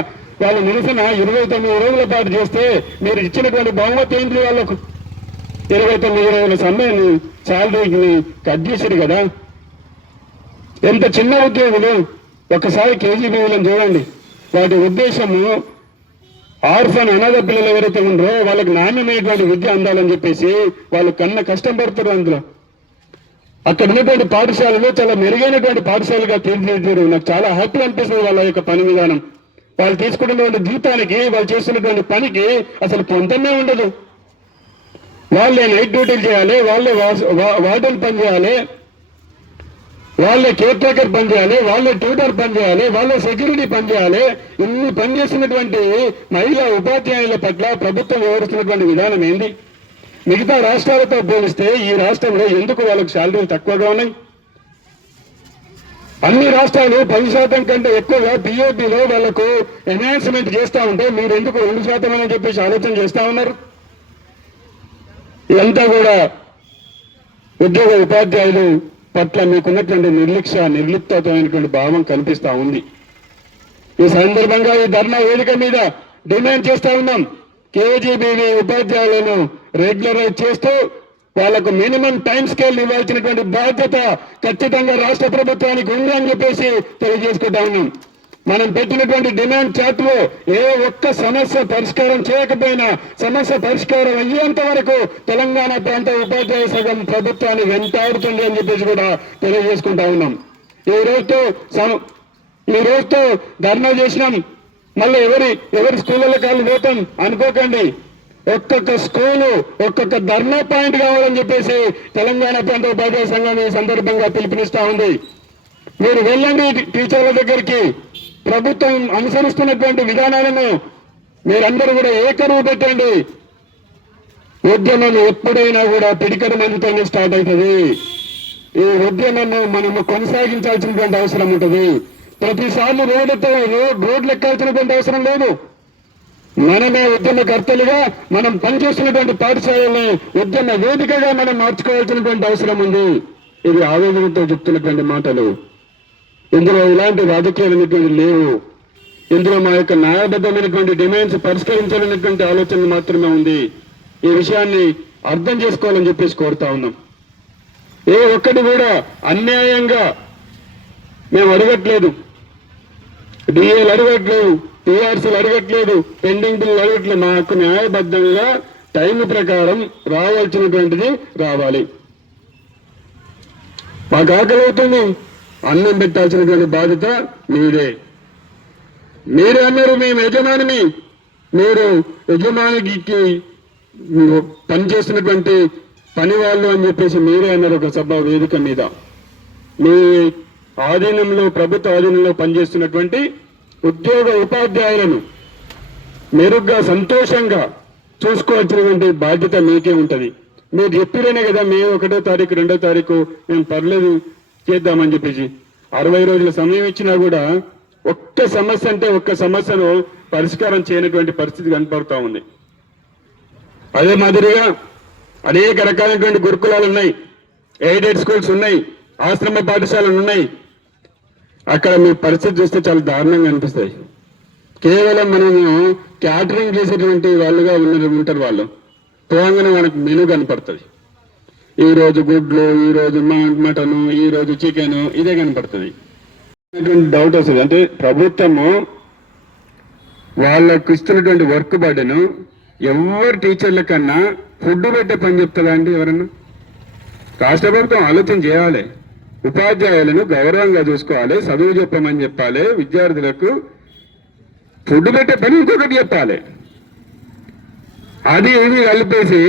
వాళ్ళ నిరసన 29 రోజుల పాటు చేస్తే మీరు ఇచ్చినటువంటి బహుమతి ఏంటి? వాళ్ళకు 29 రోజుల సమయాన్ని శాలరీని కట్ చేశారు కదా. ఎంత చిన్న ఉద్యోగులు, ఒకసారి కేజీబీవీలను చూడండి. వాటి ఉద్దేశము ఆర్ఫన్ అనాథ పిల్లలు ఎవరైతే ఉన్నారో వాళ్ళకి నాణ్యమైనటువంటి విద్య అందాలని చెప్పేసి వాళ్ళు కష్టం పడుతారు. అందులో అక్కడ ఉన్నటువంటి పాఠశాలలో చాలా మెరుగైనటువంటి పాఠశాలగా తీర్చిదిద్దారు. నాకు చాలా హ్యాపీ అనిపిస్తుంది వాళ్ళ యొక్క పని విధానం. వాళ్ళు తీసుకున్నటువంటి జీతానికి, వాళ్ళు చేస్తున్నటువంటి పనికి అసలు పొంతమే ఉండదు. వాళ్ళే నైట్ డ్యూటీలు చేయాలి, వాళ్ళే వార్డెన్ పని చేయాలి, వాళ్ళే కేర్ టేకర్ పని చేయాలి, వాళ్ళే ట్యూటర్ పని చేయాలి, వాళ్ళే సెక్యూరిటీ పని చేయాలి. ఇన్ని పని చేస్తున్నటువంటి మహిళా ఉపాధ్యాయుల పట్ల ప్రభుత్వం వ్యవహరిస్తున్నటువంటి విధానం ఏంది? మిగతా రాష్ట్రాలతో పోలిస్తే ఈ రాష్ట్రంలో ఎందుకు వాళ్ళకు శాలరీలు తక్కువగా ఉన్నాయి? అన్ని రాష్ట్రాలు 10% కంటే ఎక్కువగా పిఏపీలో వాళ్లకు ఎన్హాన్స్మెంట్ చేస్తా ఉంటే మీరు ఎందుకు 2% అని చెప్పేసి ఆలోచన చేస్తా ఉన్నారు? ఇదంతా కూడా ఉద్యోగ ఉపాధ్యాయులు పట్ల మీకున్నటువంటి నిర్లిప్తమైనటువంటి భావం కనిపిస్తా ఉంది. ఈ సందర్భంగా ఈ ధర్నా వేదిక మీద డిమాండ్ చేస్తా ఉన్నాం, కేజీబీవీ ఉపాధ్యాయులను రెగ్యులరైజ్ చేస్తూ వాళ్లకు మినిమం టైం స్కేల్ ఇవ్వాల్సినటువంటి బాధ్యత ఖచ్చితంగా రాష్ట్ర ప్రభుత్వానికి ఉంది అని చెప్పేసి తెలియజేసుకుంటా ఉన్నాం. మనం పెట్టినటువంటి డిమాండ్ చార్ట్ లో ఏ ఒక్క సమస్య పరిష్కారం చేయకపోయినా సమస్య పరిష్కారం అయ్యేంత వరకు తెలంగాణ ప్రాంత ఉపాధ్యాయ సంఘం ప్రభుత్వాన్ని వెంటాడుతుంది అని చెప్పేసి కూడా తెలియజేసుకుంటా ఉన్నాం. ఈ రోజుతో ధర్నా చేసినాం, మళ్ళీ ఎవరి స్కూళ్ళ కాళ్ళు పోతాం అనుకోకండి. ఒక్కొక్క స్కూలు ఒక్కొక్క ధర్నా పాయింట్ కావాలని చెప్పేసి తెలంగాణ ప్రాంత ఉపాధ్యాయ సంఘం ఈ సందర్భంగా పిలుపునిస్తా ఉంది. మీరు వెళ్ళండి టీచర్ల దగ్గరికి, ప్రభుత్వం అనుసరిస్తున్నటువంటి విధానాలను మీరందరూ కూడా ఏకరువు పెట్టండి. ఉద్యమం ఎప్పుడైనా కూడా పిడికడ మందితోనే స్టార్ట్ అవుతుంది. ఈ ఉద్యమాన్ని మనము కొనసాగించాల్సినటువంటి అవసరం ఉంటుంది. ప్రతిసారి రోడ్లు ఎక్కాల్సినటువంటి అవసరం లేదు. మనమే ఉద్యమకర్తలుగా మనం పనిచేస్తున్నటువంటి పాఠశాలని ఉద్యమ వేదికగా మనం మార్చుకోవాల్సినటువంటి అవసరం ఉంది. ఇది ఆవేదనతో చెప్తున్నటువంటి మాటలు. ఇందులో ఇలాంటి రాజకీయాలు అనేటువంటి లేవు. ఇందులో మా యొక్క న్యాయబద్ధమైనటువంటి డిమాండ్స్ పరిష్కరించాలనేటువంటి ఆలోచన మాత్రమే ఉంది. ఈ విషయాన్ని అర్థం చేసుకోవాలని చెప్పేసి కోరుతా ఉన్నాం. ఏ ఒక్కటి కూడా అన్యాయంగా మేము అడగట్లేదు, డిఏలు అడగట్లేదు, టీఆర్సీలు అడగట్లేదు, పెండింగ్ బిల్లు అడగట్లేదు. మాకు న్యాయబద్ధంగా టైం ప్రకారం రావాల్సినటువంటిది రావాలి. మాకు ఆకలి అవుతుంది, అన్నం పెట్టాల్సినటువంటి బాధ్యత మీరే అన్నారు. మేము యజమానిని, మీరు యజమానికి పనిచేస్తున్నటువంటి పని వాళ్ళు అని చెప్పేసి మీరే అన్నారు ఒక సభ వేదిక మీద. మీ ఆధీనంలో, ప్రభుత్వ ఆధీనంలో పనిచేస్తున్నటువంటి ఉద్యోగ ఉపాధ్యాయులను మెరుగ్గా సంతోషంగా చూసుకోవాల్సినటువంటి బాధ్యత మీకే ఉంటుంది. మీరు చెప్పిరేనే కదా మే 1వ తారీఖు 2వ తారీఖు మేము పర్లేదు చేద్దామని చెప్పేసి 60 రోజుల సమయం ఇచ్చినా కూడా ఒక్క సమస్యను పరిష్కారం చేయనటువంటి పరిస్థితి కనపడుతూ ఉంది. అదే మాదిరిగా అనేక రకాలైనటువంటి గురుకులాలు ఉన్నాయి, ఎయిడెడ్ స్కూల్స్ ఉన్నాయి, ఆశ్రమ పాఠశాలలు ఉన్నాయి. అక్కడ మీ పరిస్థితి చూస్తే చాలా దారుణంగా అనిపిస్తాయి. కేవలం మనము క్యాటరింగ్ చేసేటువంటి వాళ్ళుగా ఉంటారు. వాళ్ళు పోగానే మనకు మెనూ కనపడుతుంది. ఈ రోజు గుడ్లు, ఈ రోజు మటను, ఈ రోజు చికెన్, ఇదే కనపడుతుంది. డౌట్ వస్తుంది, అంటే ప్రభుత్వము వాళ్ళకు ఇస్తున్నటువంటి వర్క్ బర్డెను ఎవరు టీచర్ల కన్నా ఫుడ్ పెట్టే పని చెప్తుందా అండి ఎవరన్నా? రాష్ట్ర ప్రభుత్వం ఆలోచన చేయాలి. ఉపాధ్యాయులను గౌరవంగా చూసుకోవాలి, చదువు చెప్పమని చెప్పాలి, విద్యార్థులకు ఫుడ్ పెట్టే పని ఇంకొకటి చెప్పాలి. అది ఇది కలిపేసి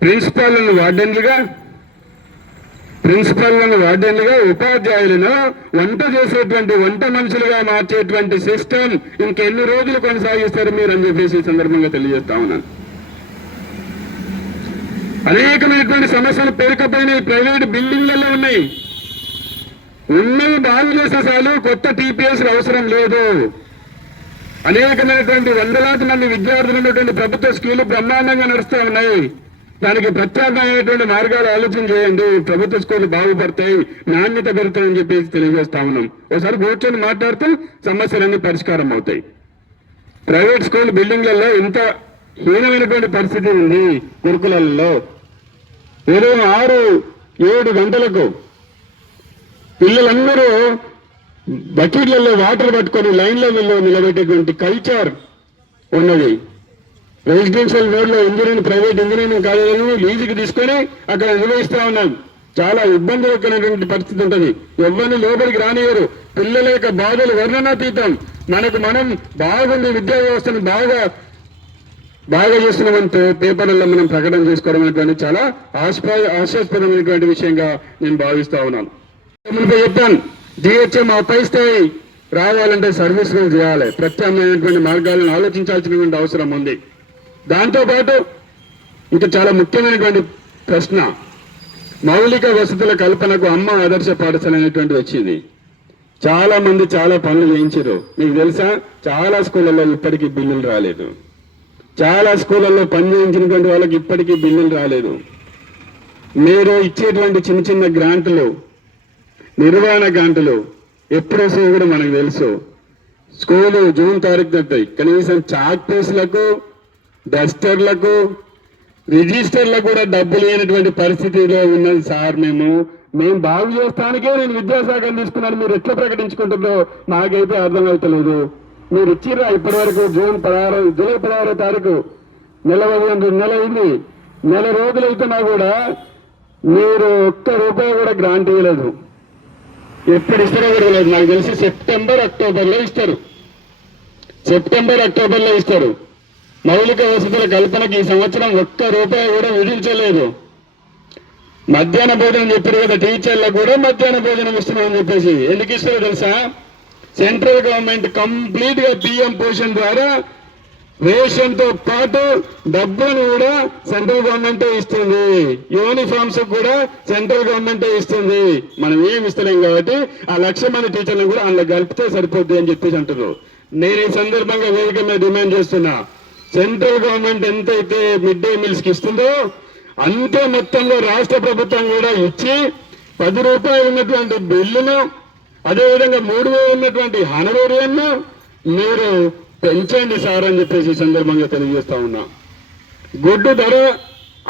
ప్రిన్సిపాల్లను వార్డెన్లుగా ఉపాధ్యాయులను వంట చేసేటువంటి వంట మనుషులుగా మార్చేటువంటి సిస్టమ్ ఇంకెన్ని రోజులు కొనసాగిస్తారు మీరు అని చెప్పేసి ఈ సందర్భంగా తెలియజేస్తా ఉన్నాను. అనేకమైనటువంటి సమస్యలు పేరుకపోయినాయి. ప్రైవేట్ బిల్డింగ్లలో ఉన్నాయి. ఉన్నవి బాగు చేసే చాలు, కొత్త టీపీఎస్ అవసరం లేదు. అనేకమైనటువంటి వందలాది మంది విద్యార్థులు ఉన్నటువంటి ప్రభుత్వ స్కూళ్లు బ్రహ్మాండంగా నడుస్తూ ఉన్నాయి. దానికి ప్రత్యేకమైనటువంటి మార్గాలు ఆలోచన చేయండి. ప్రభుత్వ స్కూళ్లు బాగుపడతాయి, నాణ్యత పెరుగుతాయని చెప్పేసి తెలియజేస్తా ఉన్నాం. ఒకసారి కూర్చొని మాట్లాడితే సమస్యలన్నీ పరిష్కారం అవుతాయి. ప్రైవేట్ స్కూల్ బిల్డింగ్లలో ఇంత హీనమైనటువంటి పరిస్థితి ఉంది. గురుకులాలలో ఉదయం 6-7 గంటలకు పిల్లలందరూ బకెట్లలో వాటర్ పట్టుకొని లైన్లో నిలబెట్టేటువంటి కల్చర్ ఉన్నది. రెసిడెన్షియల్ రోడ్లో ప్రైవేట్ ఇంజనీరింగ్ కాలేజీలను లీజుకి తీసుకొని అక్కడ నిర్వహిస్తా ఉన్నాం. చాలా ఇబ్బందికరమైనటువంటి పరిస్థితి ఉంటుంది. ఎవరిని లోపలికి రానియరు. పిల్లల యొక్క బాధలు వర్ణనాతీతం. మనం బాగుంది, విద్యా వ్యవస్థను బాగా చేస్తున్నామని పేపర్లలో మనం ప్రకటన చేసుకోవడం అనేటువంటి చాలా ఆశాస్పదమైనటువంటి విషయంగా నేను భావిస్తా ఉన్నాను. చెప్పాను, జిహెచ్ఎం ఆ పై స్థాయి రావాలంటే సర్వీసులు చేయాలి. ప్రత్యామ్నాయమైనటువంటి మార్గాలను ఆలోచించాల్సినటువంటి అవసరం ఉంది. దాంతోపాటు ఇంకా చాలా ముఖ్యమైనటువంటి ప్రశ్న, మౌలిక వసతుల కల్పనకు అమ్మ ఆదర్శ పాఠశాల అనేటువంటిది వచ్చింది. చాలా మంది చాలా పనులు చేయించారు. మీకు తెలుసా, చాలా స్కూళ్ళల్లో ఇప్పటికీ బిల్లులు రాలేదు. చాలా స్కూళ్ళల్లో పని చేయించినటువంటి వాళ్ళకి ఇప్పటికీ బిల్లులు రాలేదు. మీరు ఇచ్చేటువంటి చిన్న చిన్న గ్రాంట్లు, నిర్వహణ గ్రాంట్లు ఎప్పుడు వస్తాయో కూడా మనకు తెలుసు. స్కూలు జూన్ తారీఖు తగ్గుతాయి. కనీసం చాక్ పీసులకు, డస్టర్లకు, రిజిస్టర్లకు కూడా డబ్బులు లేనటువంటి పరిస్థితిలో ఉన్నది సార్. మేము బాగు చేస్తానికే నేను విద్యాశాఖను తీసుకున్నాను. మీరు ఎట్లా ప్రకటించుకుంటుందో నాకైతే అర్థం అవుతలేదు. మీరు ఇచ్చిర్రా ఇప్పటి వరకు జూలై 16వ తారీఖు నెల అయింది. నెల రోజులైతున్నా కూడా మీరు ఒక్క రూపాయి కూడా గ్రాంట్ ఇవ్వలేదు. ఎప్పుడు ఇస్తారో కూడా లేదు. నాకు తెలిసి సెప్టెంబర్ అక్టోబర్లో ఇస్తారు. మౌలిక వసతుల కల్పనకి ఈ సంవత్సరం ఒక్క రూపాయి కూడా విధించలేదు. మధ్యాహ్న భోజనం చెప్పారు కదా, టీచర్లకు కూడా మధ్యాహ్న భోజనం ఇస్తున్నామని చెప్పేసి. ఎందుకు ఇస్తారో తెలుసా? సెంట్రల్ గవర్నమెంట్ కంప్లీట్ గా పిఎం పోషన్ ద్వారా రేషన్ తో పాటు డబ్బును కూడా సెంట్రల్ గవర్నమెంటే ఇస్తుంది. యూనిఫామ్స్ కూడా సెంట్రల్ గవర్నమెంటే ఇస్తుంది. మనం ఏమి ఇస్తలేం కాబట్టి ఆ 1,00,000 మంది టీచర్లను కూడా అందులో కలిపితే సరిపోద్ది అని చెప్పేసి అంటారు. నేను ఈ సందర్భంగా వేదిక మీద డిమాండ్ చేస్తున్నా, సెంట్రల్ గవర్నమెంట్ ఎంతైతే మిడ్ డే మీల్స్ కి ఇస్తుందో అంతే మొత్తంలో రాష్ట్ర ప్రభుత్వం కూడా ఇచ్చి 10 రూపాయలు ఉన్నటువంటి బిల్లును, అదేవిధంగా 3,000 ఉన్నటువంటి హానరేరియన్ను మీరు పెంచండి సార్ అని చెప్పేసి ఈ సందర్భంగా తెలియజేస్తా ఉన్నా. గుడ్డు ధర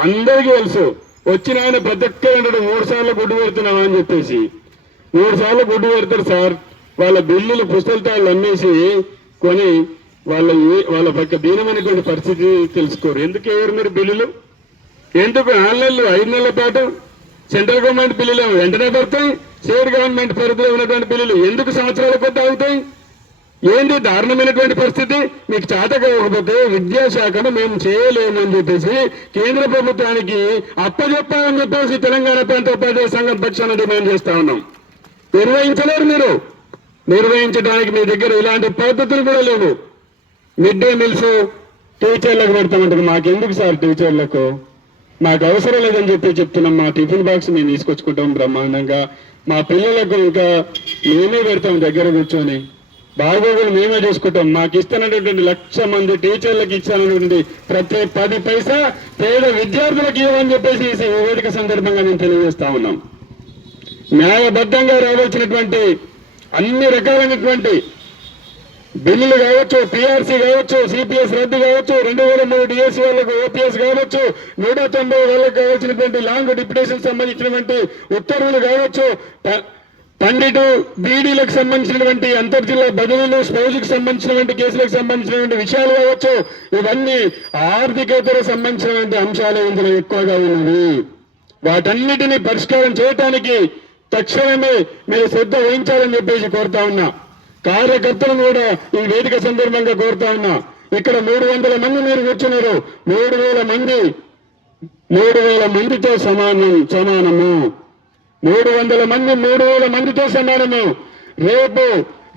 అందరికీ తెలుసు. వచ్చిన ఆయన ప్రతి ఒక్కరు 3 సార్లు గుడ్డు పెడుతున్నావా అని చెప్పేసి. 3 సార్లు గుడ్డు పెడతారు సార్. వాళ్ళ బిల్లులు పుస్తకాలు అమ్మేసి కొని వాళ్ళ పక్క దీనమైనటువంటి పరిస్థితి తెలుసుకోరు. ఎందుకు వేయరు మీరు బిల్లులు? ఎందుకు 4 నెలలు 5 నెలల పాటు సెంట్రల్ గవర్నమెంట్ బిల్లులు వెంటనే పడతాయి, స్టేట్ గవర్నమెంట్ పరిధిలో ఉన్నటువంటి బిల్లులు ఎందుకు సంవత్సరాల కొద్ది అవుతాయి? ఏంటి దారుణమైనటువంటి పరిస్థితి? మీకు చేతకపోతే విద్యాశాఖను మేము చేయలేమని చెప్పేసి కేంద్ర ప్రభుత్వానికి అప్పచెప్పాలని చెప్పేసి తెలంగాణ ప్రాంత ఉపాధ్యాయ సంఘం పక్షాన డిమాండ్ చేస్తా ఉన్నాం. నిర్వహించలేరు మీరు. నిర్వహించడానికి మీ దగ్గర ఇలాంటి పద్ధతులు కూడా లేవు. మిడ్ డే మీల్స్ టీచర్లకు పెడతామంటారు. మాకెందుకు సార్ టీచర్లకు? మాకు అవసరం లేదని చెప్తున్నాం. మా టిఫిన్ బాక్స్ మేము తీసుకొచ్చుకుంటాం బ్రహ్మాండంగా. మా పిల్లలకు ఇంకా మేమే పెడతాం దగ్గర కూర్చొని. బాగోగులు మేమే చూసుకుంటాం. మాకు ఇస్తున్నటువంటి 1,00,000 మంది టీచర్లకు ఇచ్చినటువంటి ప్రతి 10 పైసా పేద విద్యార్థులకు ఇవ్వని చెప్పేసి ఈ వేదిక సందర్భంగా మేము తెలియజేస్తా ఉన్నాం. న్యాయబద్ధంగా రావాల్సినటువంటి అన్ని రకాలైనటువంటి బిల్లులు కావచ్చు, పిఆర్సీ కావచ్చు, సిపిఎస్ రద్దు కావచ్చు, 2003 డిఎస్సీ వాళ్ళకు ఓపీఎస్ కావచ్చు, 190 వాళ్ళకు కావాల్సినటువంటి లాంగ్ డిప్యుటేషన్ సంబంధించినటువంటి ఉత్తర్వులు కావచ్చు, పండిటు బీడీలకు సంబంధించినటువంటి అంతర్జిల్లా బదిలీలు, స్పౌజ్కి సంబంధించినటువంటి కేసులకు సంబంధించినటువంటి విషయాలు కావచ్చు, ఇవన్నీ ఆర్థికేతర సంబంధించినటువంటి అంశాలు ఇందులో ఎక్కువగా ఉన్నవి. వాటన్నిటినీ పరిష్కారం చేయడానికి తక్షణమే మీరు శ్రద్ధ వహించాలని చెప్పేసి కోరుతా ఉన్నా. కార్యకర్తలను కూడా ఈ వేదిక సందర్భంగా కోరుతా ఉన్నా. ఇక్కడ 300 మంది మీరు కూర్చున్నారు. 3,000 మంది 3,000 మందితో సమానము. 300 మంది 3,000 మందితో సమానము. రేపు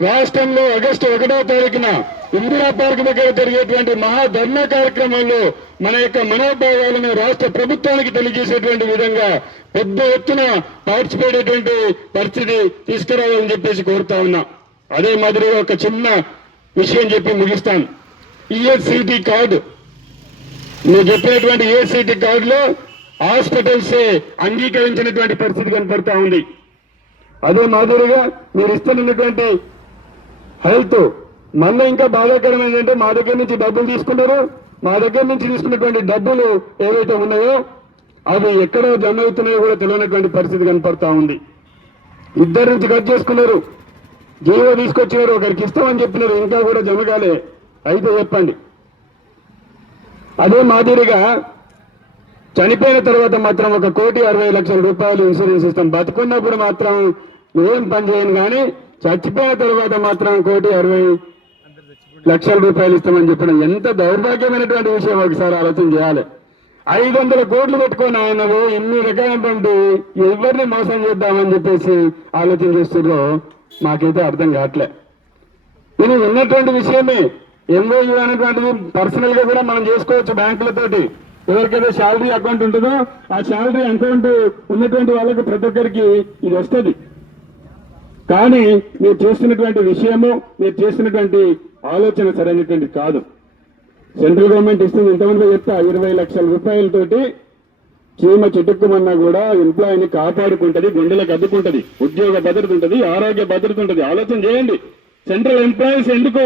రాష్ట్రంలో ఆగస్టు 1వ తారీఖున ఇందిరా పార్క్ దగ్గర జరిగేటువంటి మహాధర్నా కార్యక్రమంలో మన యొక్క మనోభావాలను రాష్ట్ర ప్రభుత్వానికి తెలియజేసేటువంటి విధంగా పెద్ద ఎత్తున పార్టిసిపేట్ అయ్యేటువంటి పరిస్థితి తీసుకురావాలని చెప్పేసి కోరుతా ఉన్నా. అదే మాదిరిగా ఒక చిన్న విషయం చెప్పి ముగిస్తాను. ఈఎస్సిటి కార్డు, నేను చెప్పినటువంటి ఈఎస్సిటి కార్డులో హాస్పిటల్సే అంగీకరించినటువంటి పరిస్థితి కనపడతా ఉంది. అదే మాదిరిగా మీరు ఇస్తున్నటువంటి హెల్త్ మళ్ళీ ఇంకా బాధాకరం ఏంటంటే మా దగ్గర నుంచి డబ్బులు తీసుకున్నారు. మా దగ్గర నుంచి తీసుకున్నటువంటి డబ్బులు ఏవైతే ఉన్నాయో అవి ఎక్కడ జమ అవుతున్నాయో కూడా తెలియనటువంటి పరిస్థితి కనపడతా ఉంది. ఇద్దరి నుంచి కట్ చేసుకున్నారు, జీవో తీసుకొచ్చారు, ఒకరికి ఇస్తామని చెప్పినారు, ఇంకా కూడా జమ కాలే. అయితే చెప్పండి. అదే మాదిరిగా చనిపోయిన తర్వాత మాత్రం 1,60,00,000 రూపాయలు ఇన్సూరెన్స్ ఇస్తాం. బతుకున్నప్పుడు మాత్రం ఏం పని చేయను, కానీ చచ్చిపోయిన తర్వాత మాత్రం 1,60,00,000 రూపాయలు ఇస్తామని చెప్పడం ఎంత దౌర్భాగ్యమైనటువంటి విషయం ఒకసారి ఆలోచన చేయాలి. 500 కోట్లు పెట్టుకొని ఆయనవు ఇన్ని రకాలైనటువంటి ఎవరిని మోసం చేద్దామని చెప్పేసి ఆలోచన చేస్తున్నారో మాకైతే అర్థం కావట్లే. ఇది ఉన్నటువంటి విషయమే. ఎంఓయూ అనేటువంటిది పర్సనల్ గా కూడా మనం చేసుకోవచ్చు బ్యాంకులతోటి. ఎవరికైతే శాలరీ అకౌంట్ ఉంటుందో ఆ శాలరీ అకౌంట్ ఉన్నటువంటి వాళ్ళకి ప్రతి ఒక్కరికి ఇది వస్తుంది. కానీ మీరు చేస్తున్నటువంటి విషయము, మీరు చేస్తున్నటువంటి ఆలోచన సరైనటువంటి కాదు. సెంట్రల్ గవర్నమెంట్ ఇస్తుంది, ఇంతమంది చెప్తా 20 లక్షల రూపాయలతోటి చీమ చిటుక్కుమన్నా కూడా ఎంప్లాయీని కాపాడుకుంటది, గుండెలకు అద్దుకుంటది, ఉద్యోగ భద్రత ఉంటుంది, ఆరోగ్య భద్రత ఉంటుంది. ఆలోచన చేయండి. సెంట్రల్ ఎంప్లాయీస్ ఎందుకు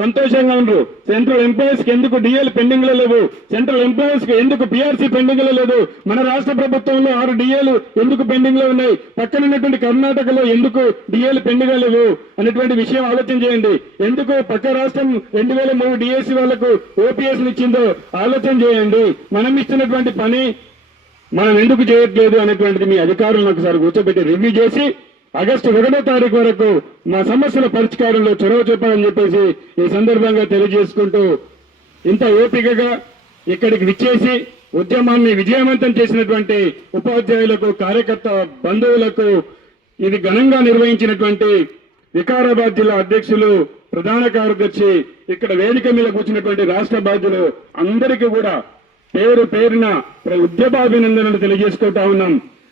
సంతోషంగా ఉండరు? సెంట్రల్ ఎంప్లాయీస్ కి ఎందుకు డిఎల్ పెండింగ్ లో లేవు? సెంట్రల్ ఎంప్లాయీస్ కి ఎందుకు పిఆర్సీ పెండింగ్ లో లేదు? మన రాష్ట్ర ప్రభుత్వంలో 6 డిఏలు ఎందుకు పెండింగ్ లో ఉన్నాయి? పక్కన ఉన్నటువంటి కర్ణాటకలో ఎందుకు డిఏలు పెండింగ్ లేవు అనేటువంటి విషయం ఆలోచన చేయండి. ఎందుకు పక్క రాష్ట్రం 2003 డిఎస్సీ వాళ్లకు ఓపీఎస్ ఇచ్చిందో ఆలోచన చేయండి. మనం ఇస్తున్నటువంటి పని మనం ఎందుకు చేయట్లేదు అనేటువంటిది మీ అధికారులను ఒకసారి కూర్చోబెట్టి రివ్యూ చేసి ఆగస్టు 1వ తారీఖు వరకు మా సమస్యల పరిష్కారంలో చొరవ చూపాలని చెప్పేసి ఈ సందర్భంగా తెలియజేసుకుంటూ, ఇంత ఓపికగా ఇక్కడికి విచ్చేసి ఉద్యమాన్ని విజయవంతం చేసినటువంటి ఉపాధ్యాయులకు, కార్యకర్త బంధువులకు, ఇది ఘనంగా నిర్వహించినటువంటి వికారాబాద్ జిల్లా అధ్యక్షులు, ప్రధాన కార్యదర్శి, ఇక్కడ వేదిక మీద కూర్చున్నటువంటి రాష్ట్ర బాధ్యులు అందరికీ కూడా పేరు పేరున ఉద్యమాభినందనలు తెలియజేసుకుంటా ఉన్నాం.